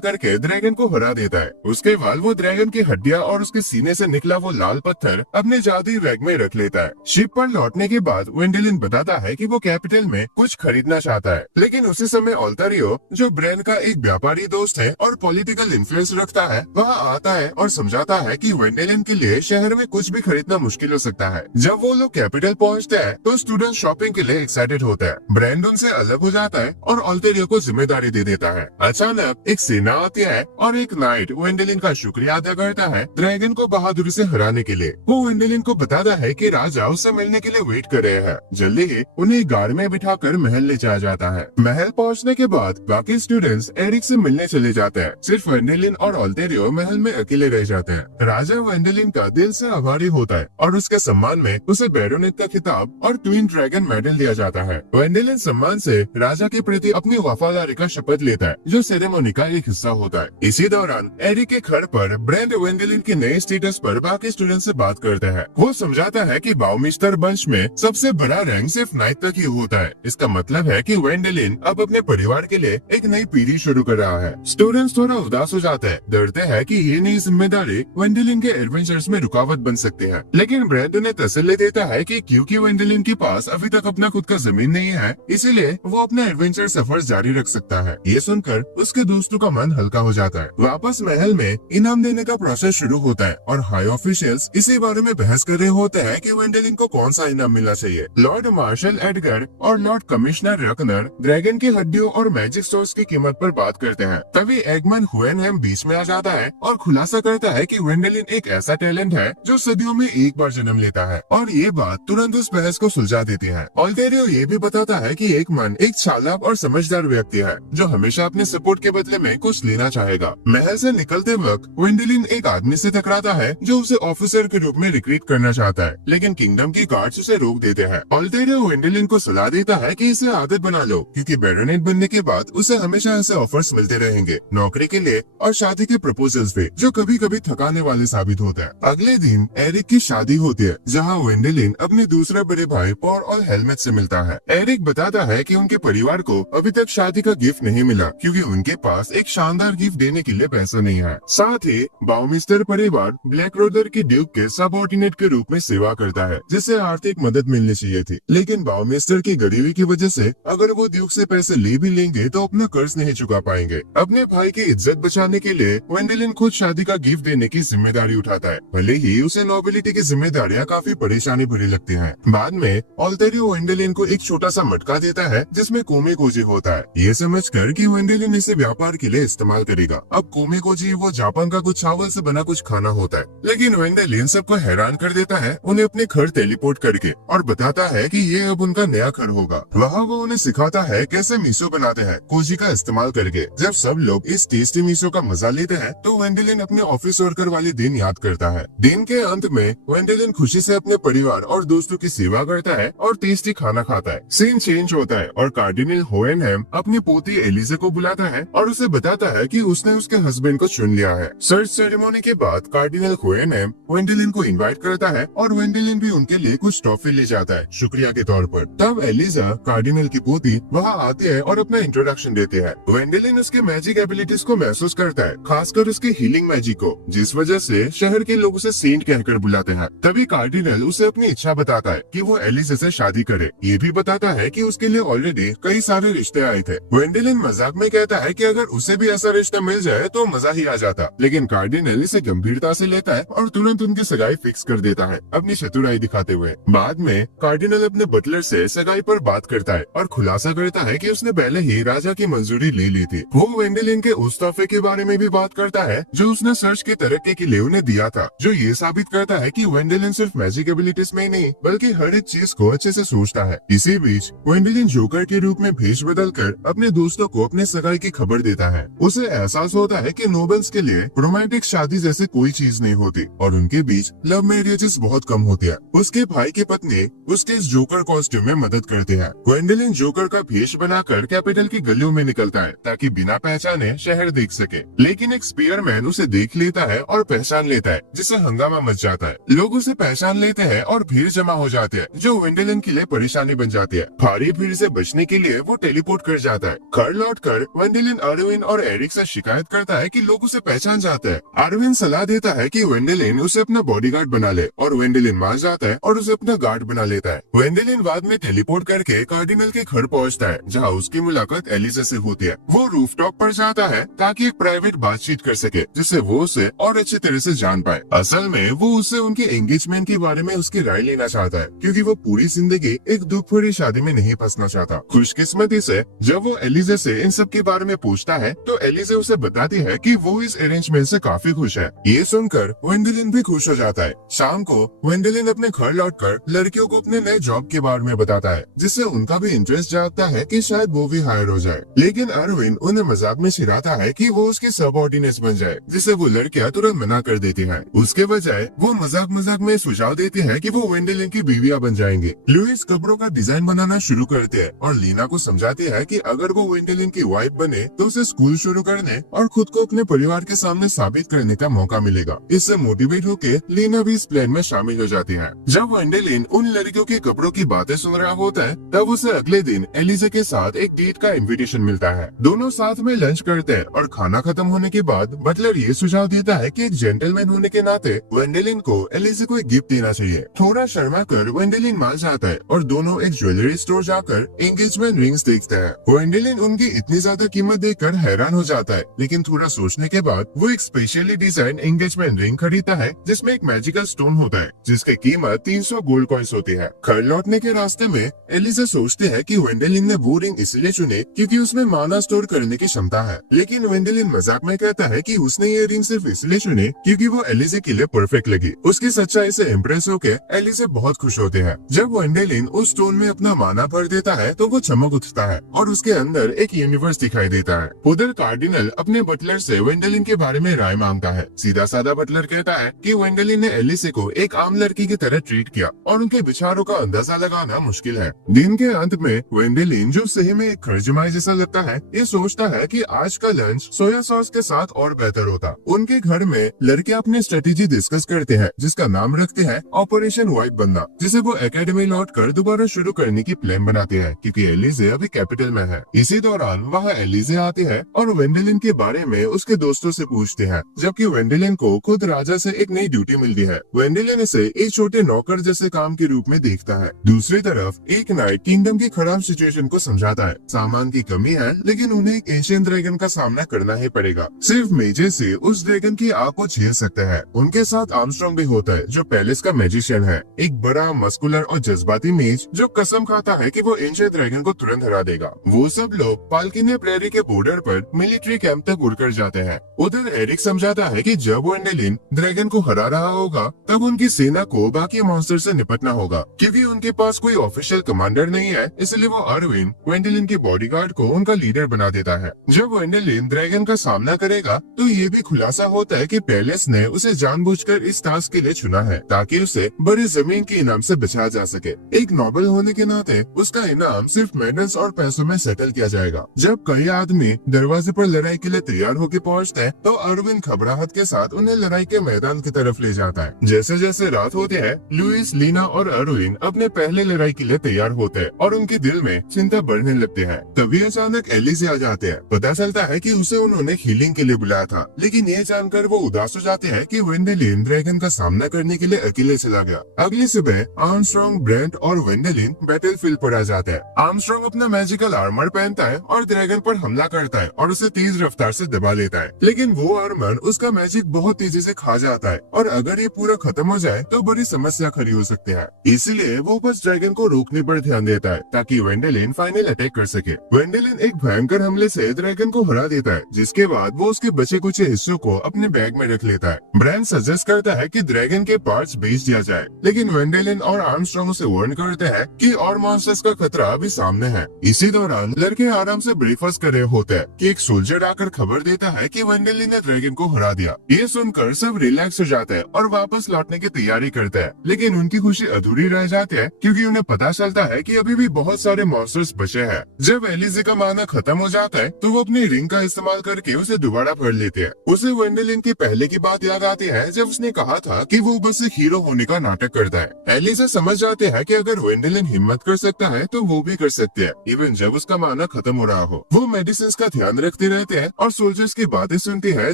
करके ड्रैगन को हरा देता है। उसके बाद वो ड्रैगन की हड्डियां और उसके सीने से निकला वो लाल पत्थर अपने जादुई बैग में रख लेता है। शिप पर लौटने के बाद वेंडेलिन बताता है कि वो कैपिटल में कुछ खरीदना चाहता है, लेकिन उसी समय ऑल्टेरियो, जो ब्रैंड का एक व्यापारी दोस्त है और पॉलिटिकल इन्फ्लुएंस रखता है, वहाँ आता है और समझाता है कि वेंडेलिन के लिए शहर में कुछ भी खरीदना मुश्किल हो सकता है। जब वो लोग कैपिटल पहुँचते हैं तो स्टूडेंट शॉपिंग के लिए एक्साइटेड होता है। ब्रैंड उनसे अलग हो जाता है और ऑल्टेरियो को जिम्मेदारी दे देता है। अचानक एक सेना आती है और एक नाइट वेंडेलिन का शुक्रिया अदा करता है ड्रैगन को बहादुरी से हराने के लिए। वो वेंडेलिन को बताता है कि राजा उससे मिलने के लिए वेट कर रहे हैं। जल्दी ही उन्हें एक गाड़ी में बिठाकर महल ले जाया जाता है। महल पहुंचने के बाद बाकी स्टूडेंट्स एरिक से मिलने चले जाते हैं। सिर्फ वेंडेलिन और ऑल्टेरियो महल में अकेले रह जाते हैं। राजा वेंडेलिन का दिल से आभारी होता है और उसके सम्मान में उसे बैरोनेट का खिताब और ट्विन ड्रैगन मेडल दिया जाता है। वेंडेलिन सम्मान से राजा के प्रति अपनी वफादारी का शपथ लेता है, जो सेरेमनी का एक हिस्सा होता है। इसी दौरान एरिक के घर पर ब्रैंड वेंडेलिन के नए स्टेटस पर बाकी स्टूडेंट से बात करते हैं। वो समझाता है कि बाउमिस्टर वंश में सबसे बड़ा रैंक सिर्फ नाइट तक ही होता है। इसका मतलब है कि वेंडेलिन अब अपने परिवार के लिए एक नई पीढ़ी शुरू कर रहा है। स्टूडेंट्स थोड़ा उदास हो जाते हैं, डरते हैं कि ये नई जिम्मेदारी वेंडेलिन के एडवेंचर्स में रुकावट बन सकती है। लेकिन ब्रैंड उन्हें तसल्ली देता है कि क्योंकि वेंडेलिन के पास अभी तक अपना खुद का जमीन नहीं है, इसीलिए वो अपना एडवेंचर सफर जारी रख सकता है। ये सुनकर उसके दोस्तों का मन हल्का हो जाता है। वापस महल में इनाम देने का प्रोसेस शुरू होता है और हाई ऑफिशियल्स इसी बारे में बहस कर रहे होते हैं कि वेंडेलिन को कौन सा इनाम मिलना चाहिए। लॉर्ड मार्शल एडगर और लॉर्ड कमिश्नर रकनर ड्रैगन की हड्डियों और मैजिक स्टोर्स की कीमत पर बात करते हैं। तभी एगमैन हुएनहेम बीच में आ जाता है और खुलासा करता है कि वेंडेलिन एक ऐसा टैलेंट है जो सदियों में एक बार जन्म लेता है, और ये बात तुरंत उस बहस को सुलझा देती है। ऑल्टेरियो ये भी बताता है कि एगमैन एक चालाक और समझदार व्यक्ति है जो हमेशा अपने सपोर्ट के बदले में कुछ लेना चाहेगा। महल से निकलते वक्त वेंडेलिन एक आदमी से टकराता है जो उसे ऑफिसर के रूप में रिक्रूट करना चाहता है, लेकिन किंगडम की गार्ड्स उसे रोक देते हैं। ऑल्टेरियो वेंडेलिन को सलाह देता है कि इसे आदत बना लो, क्योंकि बैरोनेट बनने के बाद उसे हमेशा ऐसे ऑफर्स मिलते रहेंगे, नौकरी के लिए और शादी के प्रपोजल्स भी, जो कभी कभी थकाने वाले साबित होते हैं। अगले दिन एरिक की शादी होती है, जहाँ वेंडेलिन अपने दूसरे बड़े भाई पॉल और हेलमेट से मिलता है। एरिक बताता है कि उनके परिवार को अभी तक शादी का गिफ्ट नहीं मिला, क्योंकि उनके पास एक शानदार गिफ्ट देने के लिए पैसा नहीं है। साथ ही बाउमिस्टर परिवार ब्लैक रोडर के ड्यूक के सबऑर्डिनेट के रूप में सेवा करता है, जिससे आर्थिक मदद मिलनी चाहिए थी, लेकिन बाउमिस्टर की गरीबी की वजह से अगर वो ड्यूक से पैसे ले भी लेंगे तो अपना कर्ज नहीं चुका पाएंगे। अपने भाई की इज्जत बचाने के लिए वेंडेलिन खुद शादी का गिफ्ट देने की जिम्मेदारी उठाता है, भले ही उसे नोबिलिटी की जिम्मेदारियां काफी परेशानी भरी लगती हैं। बाद में ऑल्टेरियो वेंडेलिन को एक छोटा सा मटका देता है जिसमें कोमे कोजी होता है, ये समझकर कि वेंडेलिन इसे व्यापार के लिए इस्तेमाल करेगा। अब कोमे कोजी वो जापान का कुछ चावल से बना कुछ खाना होता है, लेकिन वेंडेलिन सबको हैरान कर देता है उन्हें अपने घर टेलीपोर्ट करके, और बताता है कि ये अब उनका नया घर होगा। वहाँ वो उन्हें सिखाता है कैसे मिसो बनाते हैं कोजी का इस्तेमाल करके। जब सब लोग इस टेस्टी मिसो का मजा लेते हैं तो वेंडेलिन अपने ऑफिस वर्कर वाले दिन याद करता है। दिन के अंत में वेंडेलिन खुशी से अपने परिवार और दोस्तों की सेवा करता है और टेस्टी खाना खाता है। सीन चेंज होता है और कार्डिनल होएनहेम अपनी पोती एलिजा को बुलाता है और उसे बताता है कि उसने उसके हस्बैंड को चुन लिया है। सर्च सेरेमनी के बाद कार्डिनल होएनहेम वेंडेलिन को इनवाइट करता है और वेंडेलिन भी उनके लिए कुछ टॉफी ले जाता है शुक्रिया के तौर पर। तब एलिजा, कार्डिनल की पोती, वहाँ आती है और अपना इंट्रोडक्शन देते हैं। वेंडेलिन उसके मैजिक एबिलिटीज को महसूस करता है, खासकर उसके हीलिंग मैजिक को, जिस वजह से शहर के लोग उसे सेंट कहकर बुलाते हैं। तभी कार्डिनल उसे अपनी इच्छा बताता है कि वो एलिजा से शादी करे। ये भी बताता है कि उसके लिए ऑलरेडी कई सारे रिश्ते आए थे। वेंडेलिन मजाक में कहता है कि अगर उसे भी ऐसा रिश्ता मिल जाए तो मजा ही आ जाता, लेकिन कार्डिनल इसे गंभीरता से लेता है और तुरंत उनकी सगाई फिक्स कर देता है, अपनी चतुराई दिखाते हुए। बाद में कार्डिनल अपने बटलर से सगाई पर बात करता है और खुलासा करता है कि उसने पहले ही राजा की मंजूरी ले ली थी। वो वेंडेलिन के उस तोहफे के बारे में भी बात करता है जो उसने सर्च की तरक्की के लिए उन्हें दिया था, जो ये साबित करता है कि वेंडेलिन सिर्फ मैजिक एबिलिटीज में ही नहीं बल्कि हर एक चीज को अच्छे से सोचता है। इसी बीच वेंडेलिन जोकर के रूप में भेष बदलकर अपने दोस्तों को अपने सगाई की खबर देता है। उसे एहसास होता है कि नोबल्स के लिए रोमांटिक शादी जैसे कोई चीज नहीं होती और उनके बीच लव मैरिजेस बहुत कम होती है। उसके भाई की पत्नी उसके इस जोकर कॉस्ट्यूम में मदद करती है। वेंडेलिन जोकर का भेष बनाकर कैपिटल की गलियों में निकलता है ताकि बिना पहचाने शहर देख सके, लेकिन एक स्पीयरमैन उसे देख लेता है और पहचान लेता है, जिससे हंगामा मच जाता है। लोग उसे पहचान लेते हैं और भीड़ जमा हो जाती है, जो वेंडेलिन के लिए परेशानी बन जाती है। भारी भीड़ भीड़ से बचने के लिए वो टेलीपोर्ट कर जाता है। घर लौटकर वेंडेलिन अर्विन और एरिक से शिकायत करता है कि लोग उसे पहचान जाते हैं। अर्विन सलाह देता है कि वेंडेलिन उसे अपना बॉडीगार्ड बना ले और वेंडेलिन मान जाता है और उसे अपना गार्ड बना लेता है। वेंडेलिन बाद में टेलीपोर्ट करके कार्डिनल के घर पहुंचता है, जहां उसकी मुलाकात एलिजा से होती है। वो रूफटॉप पर जाता है ताकि एक प्राइवेट बातचीत कर सके, जिससे वो उसे और अच्छी तरह से जान पाए। असल में वो उससे उनके एंगेजमेंट के बारे में उसकी राय लेना चाहता है, क्योंकि वो पूरी जिंदगी एक दुख भरी शादी में नहीं फंसना चाहता। खुशकिस्मती से जब वो एलिजा से इन सब के बारे में पूछता है तो एलिजा उसे बताती है कि वो इस अरेंजमेंट से काफी खुश है। ये सुनकर वेंडेलिन भी खुश हो जाता है। शाम को वेंडेलिन अपने घर लौटकर लड़कियों को अपने नए जॉब के बारे में बताता है, जिससे उनका भी इंटरेस्ट जागता है कि शायद वो भी हायर हो जाए। लेकिन अर्विन उन्हें मजाक में चिढ़ाता है कि वो उसके सबऑर्डिनेट्स बन जाए, जिससे वो लड़कियां तुरंत मना कर देती हैं। उसके बजाय वो मजाक मजाक में सुझाव देती है कि वो वेंडेलिन की बीवियां बन जाएंगे। लुइस कपड़ों का डिजाइन बनाना शुरू करते हैं और लीना को समझाती है कि अगर वो वेंडेलिन की वाइफ बने तो उसे स्कूल शुरू करने और खुद को अपने परिवार के सामने साबित करने का मौका मिलेगा। इससे मोटिवेट होकर लीना भी इस प्लान में शामिल हो जाती है। जब वेंडेलिन उन लड़कियों के कपड़ों की बातें सुन रहा होता है तब उसे अगले दिन एलिजा के साथ एक डेट का इनविटेशन मिलता है। दोनों साथ में लंच करते हैं और खाना खत्म होने के बाद बटलर ये सुझाव देता है कि एक जेंटलमैन होने के नाते वेंडेलिन को एलिजा को एक गिफ्ट देना चाहिए। थोड़ा शर्मा कर वेंडेलिन मान जाता है और दोनों एक ज्वेलरी स्टोर जाकर एंगेजमेंट रिंग्स देखते हैं। वेंडेलिन उनकी इतनी ज्यादा कीमत देखकर हैरान हो जाता है, लेकिन थोड़ा सोचने के बाद वो एक स्पेशली डिजाइन एंगेजमेंट रिंग खरीदता है जिसमें एक मैजिकल स्टोन होता है, जिसकी कीमत 300 गोल्ड कॉइंस होती है। घर लौटने के रास्ते में एलिजा सोचते हैं कि वेंडेलिन ने वो रिंग इसलिए चुने क्योंकि उसमें माना स्टोर करने की क्षमता है, लेकिन वेंडेलिन मजाक में कहता है कि उसने ये रिंग सिर्फ इसलिए चुने क्योंकि वो एलिजा के लिए परफेक्ट लगी। उसकी सच्चाई से इम्प्रेस होकर एलिजा बहुत खुश होते हैं। जब वेंडेलिन उस स्टोन में अपना माना भर देता है तो वो चमक उठता है और उसके अंदर एक यूनिवर्स दिखाई देता है। उधर कार्डिनल अपने बटलर से वेंडेलिन के बारे में राय मांगता है। सीधा साधा बटलर कहता है कि वेंडेलिन ने एलिसा को एक आम लड़की की तरह ट्रीट किया और उनके विचारों का अंदाजा लगाना मुश्किल है। दिन के अंत में वेंडेलिन, जो सही में एक खरजमाई जैसा लगता है, ये सोचता है कि आज का लंच सोया सॉस के साथ और बेहतर होता। उनके घर में लड़के अपने स्ट्रेटेजी डिस्कस करते हैं, जिसका नाम रखते हैं ऑपरेशन वाइट बनना, जिसे वो एकेडमी लौट कर दोबारा शुरू करने की प्लान बनाते हैं क्योंकि एलिजा अभी कैपिटल में है। इसी दौरान वहाँ एलिजा आती है और वेंडेलिन के बारे में उसके दोस्तों से पूछते हैं, जबकि वेंडेलिन को खुद राजा से एक नई ड्यूटी मिलती है। वेंडेलिन इसे एक छोटे नौकर जैसे काम के रूप में देखता है। दूसरी तरफ एक नाइट किंगडम की खराब सिचुएशन को समझाता है। सामान की कमी है, लेकिन उन्हें एक एशियन ड्रैगन का सामना करना ही पड़ेगा। सिर्फ मेजे से उस ड्रैगन की आग को झेल सकते हैं। उनके साथ आर्मस्ट्रांग भी होता है, जो पैलेस का मैजिशियन है, एक बड़ा मस्कुलर और जज्बाती मेज जो कसम खाता है कि वो एशियन ड्रैगन को तुरंत हरा देगा। वो सब लोग पाल्किने प्रेरी के बॉर्डर पर मिलिट्री कैंप तक उड़कर जाते हैं। उधर एरिक समझाता है कि जब वेंडेलिन ड्रैगन को हरा रहा होगा तब उनकी सेना को बाकी मॉन्स्टर से निपटना होगा। क्योंकि उनके पास कोई ऑफिशियल कमांडर नहीं है, इसलिए वो अर्विन वेंडेलिन के बॉडीगार्ड को उनका लीडर बना देता है। जब वेंडेलिन ड्रैगन का सामना करेगा तो ये भी खुलासा होता है कि पैलेस ने उसे जानबूझकर इस टास्क के लिए चुना है ताकि उसे बड़ी जमीन के इनाम से बचाया जा सके। एक नोबल होने के नाते उसका इनाम सिर्फ मेडल्स और पैसों में सेटल किया जाएगा। जब कई आदमी दरवाजे पर लड़ाई के लिए तैयार होकर पहुंचते हैं तो अर्विन घबराहट के साथ उन्हें लड़ाई के मैदान की तरफ ले जाता है। जैसे जैसे रात होती है, लुइस, लीना और अर्विन अपने पहले लड़ाई के लिए तैयार होते हैं और उनके दिल में चिंता बढ़ने लगती है। तभी अचानक एलिजा आ जाते हैं। पता चलता है कि उसे उन्होंने हीलिंग के लिए बुलाया था, लेकिन ये जानकर वो उदास हो जाते हैं कि वेंडेलिन ड्रैगन का सामना करने के लिए अकेले चला गया। अगली सुबह आर्मस्ट्रांग, ब्रेंट और वेंडेलिन बैटलफील्ड पर आ जाते हैं। आर्मस्ट्रांग अपना मैजिकल आर्मर पहनता है और ड्रैगन पर हमला करता है और उसे तेज रफ्तार से दबा लेता है, लेकिन वो आर्मर उसका मैजिक बहुत तेजी से खा जाता है और अगर ये पूरा खत्म हो जाए तो बड़ी समस्या खड़ी हो सकती है। इसलिए वो बस ड्रैगन को रोकने पर ध्यान देता है ताकि वेंडेलिन फाइनल अटैक कर सके। वेंडेलिन एक भयंकर हमले से ड्रैगन को हरा देता है, जिसके बाद वो उसके बचे कुछ हिस्सों को अपने बैग में रख लेता है। ब्रांड सजेस्ट करता है कि ड्रैगन के पार्ट्स बेच दिया जाए, लेकिन वेंडेलिन और आर्मस्ट्रांग उसे वार्न करते हैं कि और मॉन्स्टर्स का खतरा अभी सामने है। इसी दौरान लड़के आराम से ब्रेकफास्ट कर रहे होते हैं कि एक सोल्जर आकर खबर देता है कि वेंडेलिन ने ड्रैगन को हरा दिया। ये सुनकर सब रिलैक्स हो जाते हैं और वापस लौटने की तैयारी करते हैं, लेकिन उनकी खुशी अधूरी रह जाती है क्योंकि उन्हें पता चलता है कि अभी भी बहुत सारे मॉन्स्टर्स बचे हैं। जब एलिजा का माना खत्म हो जाता है तो वो अपनी रिंग का इस्तेमाल करके उसे दोबारा भर लेते हैं। उसे वेंडेलिन की पहले की बात याद आती है जब उसने कहा था कि वो बस एक हीरो होने का नाटक करता है। एलिजा समझ जाते हैं कि अगर वेंडेलिन हिम्मत कर सकता है तो वो भी कर सकते हैं, इवन जब उसका माना खत्म हो रहा हो। वो मेडिसिन का ध्यान रखते रहते हैं और सोल्जर्स की बातें सुनती है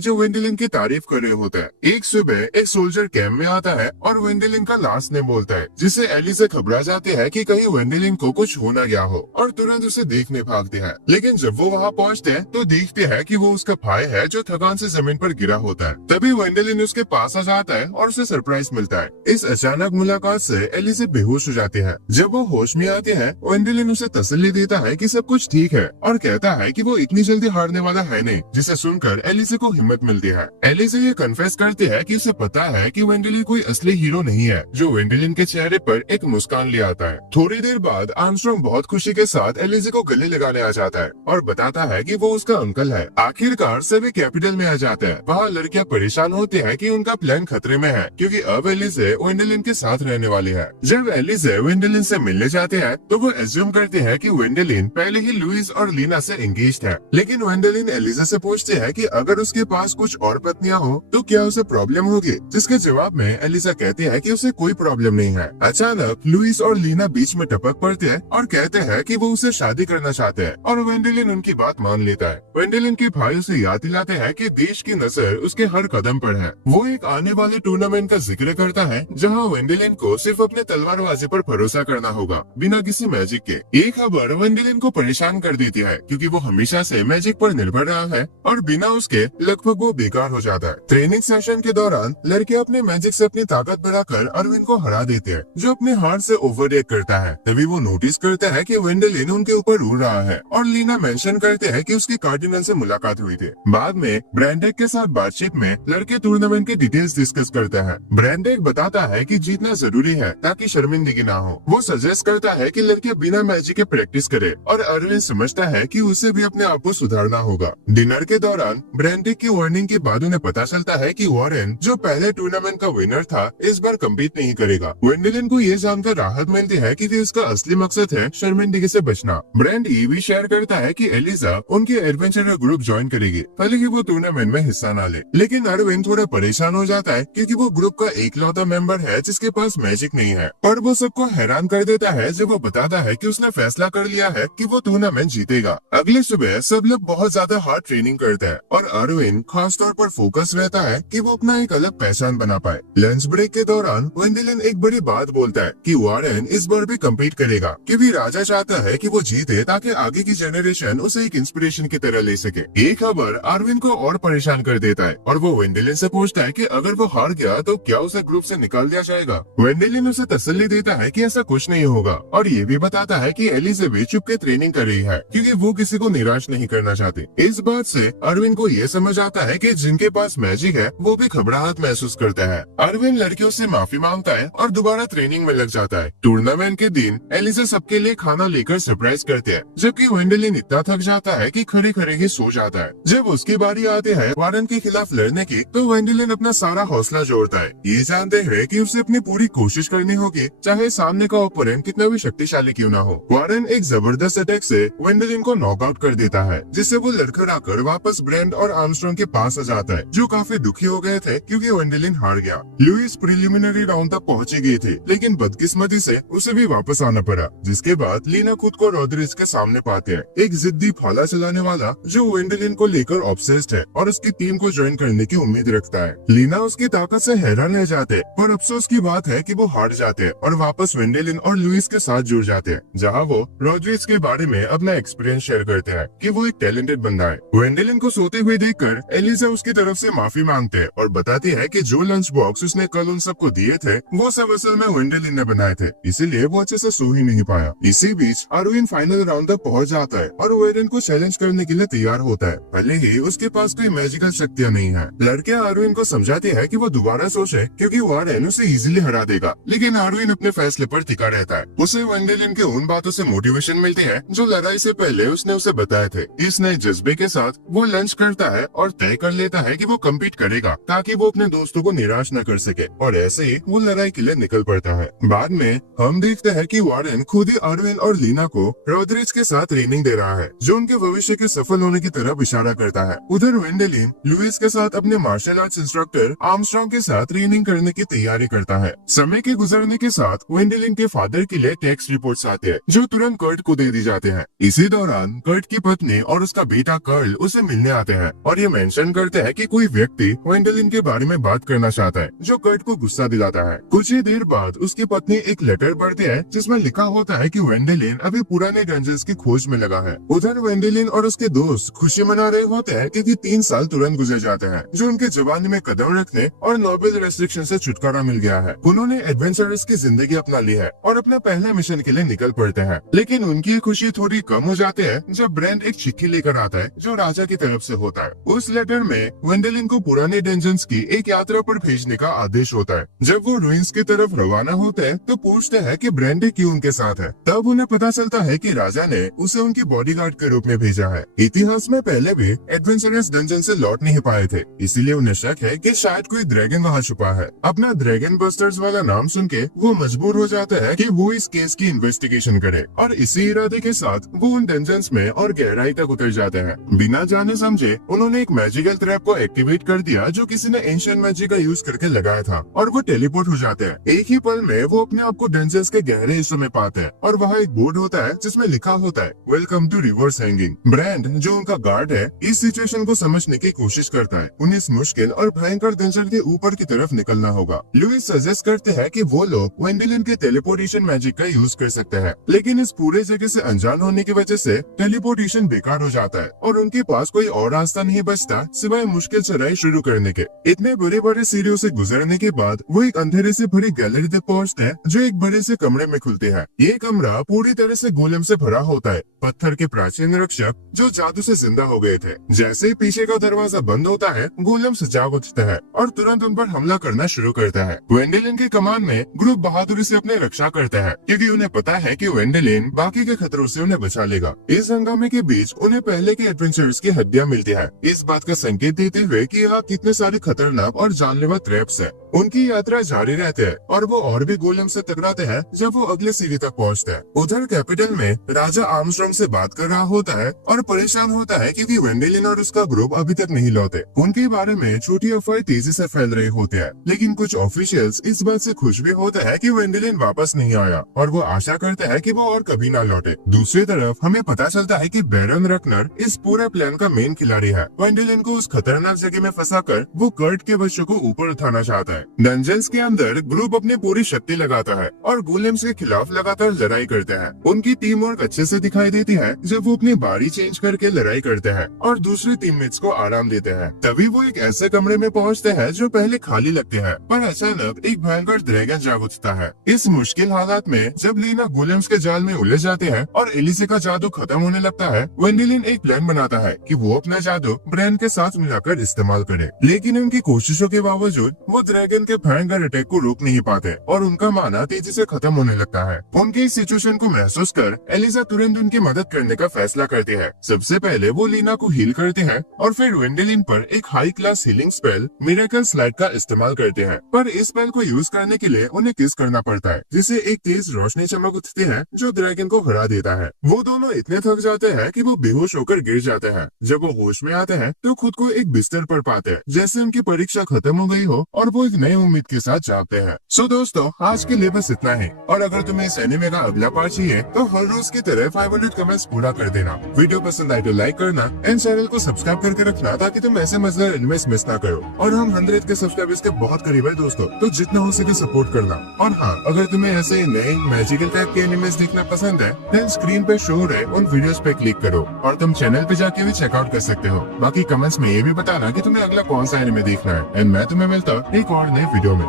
जो वेंडेलिन की तारीफ कर रहे होते हैं। एक सुबह एक सोल्जर कैंप में आता है और वेंडेलिन का लास्ट नेम बोलता है, जिससे एली से घबरा जाती है कि कहीं वेंडेलिन को कुछ हो न गया हो, और तुरंत उसे देखने भागते हैं। लेकिन जब वो वहाँ पहुँचते हैं तो देखते हैं कि वो उसका भाई है जो थकान से जमीन पर गिरा होता है। तभी वेंडेलिन उसके पास आ जाता है और उसे सरप्राइज मिलता है। इस अचानक मुलाकात से एली से बेहोश हो जाती है। जब वो होश में आती है, वेंडेलिन उसे तसल्ली देता है कि सब कुछ ठीक है और कहता है कि वो इतनी जल्दी हारने वाला है नहीं, जिसे सुनकर एलिसे को हिम्मत मिलती है। एलिसे ये कन्फेस करती है कि उसे पता है कि वेंडेलिन कोई असली हीरो नहीं है, जो वेंडेलिन के चेहरे पर एक मुस्कान ले आता है। थोड़ी देर बाद आर्मस्ट्रांग बहुत खुशी के साथ एलिसे को गले लगाने आ जाता है और बताता है कि वो उसका अंकल है। आखिरकार सभी कैपिटल में आ जाते हैं। वहाँ लड़कियां परेशान होती है कि उनका प्लान खतरे में है, क्योंकि अब एलिसे वेंडेलिन के साथ रहने वाली है। जब एलिसे वेंडेलिन से मिलने जाते हैं तो वो एज्यूम करते हैं कि वेंडेलिन पहले ही लुइस और लीना से एंगेज्ड है। लेकिन वेंडेलिन एलिसा से पूछते हैं कि अगर उसके पास कुछ और पत्नियां हो तो क्या उसे प्रॉब्लम होगी, जिसके जवाब में एलिसा कहती है कि उसे कोई प्रॉब्लम नहीं है। अचानक लुइस और लीना बीच में टपक पड़ते हैं और कहते हैं कि वो उसे शादी करना चाहते हैं, और वेंडेलिन उनकी बात मान लेता है। वेंडेलिन के भाई उसे याद दिलाते हैं कि देश की नजर उसके हर कदम पर है। वो एक आने वाले टूर्नामेंट का जिक्र करता है जहाँ वेंडेलिन को सिर्फ अपने तलवारबाजी पर भरोसा करना होगा, बिना किसी मैजिक के। ये खबर वेंडेलिन को परेशान कर देती है, क्योंकि वो हमेशा से मैजिक पर निर्भर रहा है और बिना उसके लगभग वो बेकार हो जाता है। ट्रेनिंग सेशन के दौरान लड़के अपने मैजिक से अपनी ताकत बढ़ाकर अरविंद को हरा देते हैं, जो अपने हार से ओवर रिएक्ट करता है। तभी वो नोटिस करता है कि वेंडेलिन उनके ऊपर उड़ रहा है, और लीना मेंशन करते हैं कि उसकी कार्डिनल से मुलाकात हुई थी। बाद में ब्रैंडेक के साथ बातचीत में लड़के टूर्नामेंट के डिटेल्स डिस्कस करते हैं। ब्रैंडेक बताता है कि जीतना जरूरी है ताकि शर्मिंदगी ना हो। वो सजेस्ट करता है कि लड़के बिना मैजिक के प्रैक्टिस करे, और अरविंद समझता है कि उसे भी अपने आप को सुधारना होगा। डिनर के दौरान ब्रैंडेक की वार्निंग के बाद उन्हें पता चलता है कि वॉरेन, जो पहले टूर्नामेंट का विनर था, इस बार कम्पीट नहीं करेगा। वेंडेलिन को ये जानकर राहत मिलती है कि इसका असली मकसद है शर्मिंदगी से बचना। ब्रैंड ये भी शेयर करता है कि एलिसा उनके एडवेंचरर ग्रुप ज्वाइन करेगी, भले ही वो टूर्नामेंट में हिस्सा ना ले। लेकिन अरविंद थोड़ा परेशान हो जाता है, क्योंकि वो ग्रुप का एकलौता मेंबर है जिसके पास मैजिक नहीं है। और वो सबको हैरान कर देता है जब वो बताता है कि उसने फैसला कर लिया है कि वो टूर्नामेंट जीतेगा। अगली सुबह सब लोग बहुत ज्यादा हार्ड ट्रेनिंग करते हैं, और अरविंद खास तौर पर फोकस रहता है कि वो अपना एक अलग पहचान बना पाए। लंच ब्रेक के दौरान वेंडेलिन एक बड़ी बात बोलता है कि वॉरेन इस बार भी कम्पीट करेगा, क्योंकि राजा चाहता है कि वो जीते ताकि आगे की जनरेशन उसे एक इंस्पिरेशन की तरह ले सके। ये खबर अरविंद को और परेशान कर देता है, और वो वेंडेलिन से पूछता है कि अगर वो हार गया तो क्या उसे ग्रुप से निकाल दिया जाएगा। वेंडेलिन उसे तसल्ली देता है कि ऐसा कुछ नहीं होगा, और ये भी बताता है कि एलिजाबेथ चुप के ट्रेनिंग कर रही है, क्योंकि वो किसी को निराश नहीं करना चाहती। इस बात से अरविंद को ये समझ आता है कि जिनके पास मैजिक है वो भी घबराहट महसूस करता है। अरविंद लड़कियों से माफी मांगता है और दोबारा ट्रेनिंग में लग जाता है। टूर्नामेंट के दिन एलिसा सबके लिए खाना लेकर सरप्राइज करते हैं, जबकि वेंडेलिन इतना थक जाता है कि खड़े खड़े ही सो जाता है। जब उसकी बारी आती है वारन के खिलाफ लड़ने की, तो वेंडेलिन अपना सारा हौसला जोड़ता है, ये जानते हुए कि उसे अपनी पूरी कोशिश करनी होगी, चाहे सामने का ओपोनेंट कितना भी शक्तिशाली क्यों ना हो। वारन एक जबरदस्त अटैक से वेंडेलिन को नॉकआउट कर देता है, जिससे वो लड़खड़ाकर वापस ब्रैंड और आर्मस्ट्रांग के पास आ जाता है, जो काफी दुखी हो गए थे क्योंकि वेंडेलिन हार गया। लुइस प्रिलिमिनरी राउंड तक पहुंची गई थी, लेकिन बदकिस्मती से उसे भी वापस आना पड़ा, जिसके बाद लीना खुद को रॉड्रिग्स के सामने पाते हैं, एक जिद्दी फाला चलाने वाला जो वेंडेलिन को लेकर ऑब्सेस्ड है और उसकी टीम को ज्वाइन करने की उम्मीद रखता है। लीना उसकी ताकत से हैरान रह जाते, पर अफसोस की बात है कि वो हार जाते हैं और वापस वेंडेलिन और लुइस के साथ जुड़ जाते हैं, जहां वो रॉड्रिग्स के बारे में अपना एक्सपीरियंस शेयर करते हैं कि वो एक टैलेंटेड बंदा है। वेंडेलिन को सोते हुए देखकर एलिसा उसकी तरफ से माफी मांगते हैं और बताती है कि जो लंच बॉक्स उसने कल उन सबको दिए थे वो सब असल में वेंडेलिन ने बनाए थे, इसीलिए वो अच्छे से सो ही नहीं पाया। इसी बीच अरविंद फाइनल राउंड तक पहुंच जाता है और वेरेन को चैलेंज करने के लिए तैयार होता है, भले ही उसके पास कोई मैजिकल शक्तियां नहीं है। लड़कियां अरविंद को समझाती है कि वो दोबारा सोचे, क्योंकि वारेन उसे इजीली हरा देगा, लेकिन अरविंद अपने फैसले पर टिका रहता है। उसे वेंडेलिन के उन बातों से मोटिवेशन मिलती है जो लड़ाई से पहले उसने उसे बताए थे। इस नए जज्बे के साथ वो लंच करता है और तय कर लेता है कि वो कम्पीट करेगा, ताकि वो अपने दोस्तों को निराश न कर सके, और ऐसे ही वो लड़ाई के लिए निकल पड़ता है। बाद में हम देखते हैं कि वारेन खुद ही अरविंद और लीना को रॉड्रिग्स के साथ ट्रेनिंग दे रहा है, जो उनके भविष्य के सफल होने की तरफ इशारा करता है। उधर वेंडेलिन लुइस के साथ अपने मार्शल आर्ट्स इंस्ट्रक्टर आर्मस्ट्रांग के साथ ट्रेनिंग करने की तैयारी करता है। समय के गुजरने के साथ वेंडेलिन के फादर के लिए टैक्स रिपोर्ट्स आते हैं जो तुरंत कर्ट को दे दी जाते हैं। इसी दौरान कर्ट की पत्नी और उसका बेटा कर्ल उसे मिलने आते हैं और ये मेंशन करते हैं कि कोई व्यक्ति वेंडेलिन के बारे में बात करना चाहता है, जो कर्ट को गुस्सा दिलाता है। कुछ ही देर बाद उसकी पत्नी एक लेटर पढ़ती है जिसमें लिखा होता है कि वेंडेलिन अभी पुराने डंजन्स की खोज में लगा है। उधर वेंडेलिन और उसके दोस्त खुशी मना रहे होते हैं क्योंकि 3 साल तुरंत गुजर जाते हैं, जो उनके जवानी में कदम रखने और नोबेल रेस्ट्रिक्शन से छुटकारा मिल गया है। उन्होंने एडवेंचरस की जिंदगी अपना ली है और अपने पहले मिशन के लिए निकल पड़ते हैं। लेकिन उनकी खुशी थोड़ी कम हो जाती है जब ब्रेंड एक चिट्ठी लेकर आता है जो राजा की तरफ से होता है। उस लेटर में वेंडेलिन को पुराने डेंजन्स की एक यात्रा पर भेजने का आदेश होता है। जब वो रुइंस की तरफ रवाना होते हैं तो पूछते हैं कि ब्रेंड क्यों उनके साथ है। तब उन्हें पता चलता है कि राजा ने उसे उनकी बॉडीगार्ड के रूप में भेजा है। इतिहास में पहले भी एडवेंचरस डंजन से लौट नहीं पाए थे, इसीलिए उन्हें शक है कि शायद कोई ड्रैगन वहाँ छुपा है। अपना ड्रैगन बस्टर्स वाला नाम सुन के वो मजबूर हो जाता है कि वो इस केस की इन्वेस्टिगेशन करे और इसी इरादे के साथ वो उन डंजन्स में और गहराई तक उतर जाते हैं। बिना जाने समझे उन्होंने एक मैजिकल ट्रैप को एक्टिवेट कर दिया जो किसी ने एंशिएंट मैजिक का यूज करके लगाया था और वो टेलीपोर्ट हो जाते हैं। एक ही पल में वो अपने आप को डंजन्स के गहरे हिस्सों में पाते हैं और वहाँ एक बोर्ड होता है जिसमें लिखा होता है welcome to reverse hanging. Brand जो उनका गार्ड है इस सिचुएशन को समझने की कोशिश करता है। उन्हें इस मुश्किल और भयंकर डंजन के ऊपर की तरफ निकलना होगा। लुइस सजेस्ट करते हैं कि वो लोग वेंडेलिन के टेलीपोर्टेशन मैजिक का यूज कर सकते हैं, लेकिन इस पूरे जगह से अनजान होने की वजह से टेलीपोर्टेशन बेकार हो जाता है और उनके पास कोई और रास्ता नहीं बचता सिवाय मुश्किल चढ़ाई शुरू करने के। इतने बड़े बड़े सीढ़ियों से गुजरने के बाद वो एक अंधेरे से भरी गैलरी तक पहुँचते हैं जो एक बड़े से कमरे में खुलते हैं। ये कमरा पूरी तरह से गोलेम से भरा होता है, पत्थर के प्राचीन रक्षक जो जादू से जिंदा हो गए थे। जैसे ही पीछे का दरवाजा बंद होता है गोलेम सजाग उठता है और तुरंत उन पर हमला करना शुरू करता है। वेंडेलिन के कमान में ग्रुप बहादुरी से अपने रक्षा करता है क्योंकि उन्हें पता है कि वेंडेलिन बाकी के खतरों से उन्हें बचा लेगा। इस हंगामे के बीच उन्हें पहले के एडवेंचर्स की हड्डियां मिलती है, इस बात का संकेत देते हुए कि यहाँ कितने सारे खतरनाक और जानलेवा ट्रैप्स है। उनकी यात्रा जारी रहती है और वो और भी गोलेम से टकराते हैं जब वो अगले सीढ़ी तक पहुँचते हैं। उधर कैपिटल में राजा आर्मस्ट्रॉन्ग से बात कर रहा होता है और परेशान होता है क्योंकि वेंडेलिन और उसका ग्रुप अभी तक नहीं लौटे। उनके बारे में छोटी अफवाहें तेजी से फैल रहे होते हैं, लेकिन कुछ ऑफिशियल्स इस बात से खुश भी होते हैं कि वेंडेलिन वापस नहीं आया और वो आशा करते हैं कि वो और कभी ना लौटे। दूसरी तरफ हमें पता चलता है कि बैरन रकनर इस पूरे प्लान का मेन खिलाड़ी है। वेंडेलिन को उस खतरनाक जगह में फंसाकर वो कर्ट के बच्चों को ऊपर उठाना चाहता है। डंजन्स के अंदर ग्रुप अपनी पूरी शक्ति लगाता है और गोलेम्स के खिलाफ लगातार लड़ाई करते हैं। उनकी टीम वर्क अच्छे से दिखाई देती है जब वो अपनी बारी चेंज करके लड़ाई करते हैं और दूसरे टीममेट्स को आराम देते हैं। तभी वो एक ऐसे कमरे में पहुंचते हैं जो पहले खाली लगते हैं, पर अचानक एक भयंकर ड्रैगन जाग उठता है। इस मुश्किल हालात में जब लीना गोलेम्स के जाल में उलझ जाते हैं और एलिसे का जादू खत्म होने लगता है, वेंडेलिन एक प्लान बनाता है कि वो अपना जादू ब्रैंड के साथ मिलाकर इस्तेमाल करे। लेकिन उनकी कोशिशों के बावजूद वो ड्रैगन के भयंकर अटैक को रोक नहीं पाते और उनका माना तेजी से खत्म होने लगता है। उनके इस सिचुएशन को महसूस कर एलिसा तुरंत उनकी मदद करने का फैसला करती है। सबसे पहले वो लीना को हील करते हैं और फिर वेंडेलिन पर एक high class healing spell miracle slide का इस्तेमाल करते हैं। पर इस स्पेल को यूज करने के लिए उन्हें किस करना पड़ता है, जिससे एक तेज रोशनी चमक उठती है जो ड्रैगन को हरा देता है। वो दोनों इतने थक जाते हैं कि वो बेहोश होकर गिर जाते हैं। जब वो होश में आते हैं तो खुद को एक बिस्तर पर पाते हैं, जैसे उनकी परीक्षा खत्म हो गई हो और वो एक नई उम्मीद के साथ जागते हैं। सो दोस्तों, आज के लिए बस इतना ही और अगर तुम्हें इस एनिमे का अगला पार्ट चाहिए तो हर रोज की तरह 500 कमेंट्स पूरा कर देना। वीडियो पसंद आए तो लाइक करना एंड चैनल को सब्सक्राइब करके रखना ताकि तुम ऐसे मजेदार एनिमेस मिस ना करो। और हम 100 के सब्सक्राइबर्स के बहुत करीब है दोस्तों, तो जितना हो सके सपोर्ट करना। और हाँ, अगर तुम्हें ऐसे नए मैजिकल टाइप के एनिमेस देखना पसंद है देन स्क्रीन पे शो हो रहे उन वीडियोस पे क्लिक करो और तुम चैनल पे जाके भी चेकआउट कर सकते हो। बाकी कमेंट्स में ये भी बताना कि तुम्हें अगला कौन सा एनिमे देखना है एंड मैं तुम्हें मिलता हूँ एक और नए वीडियो में।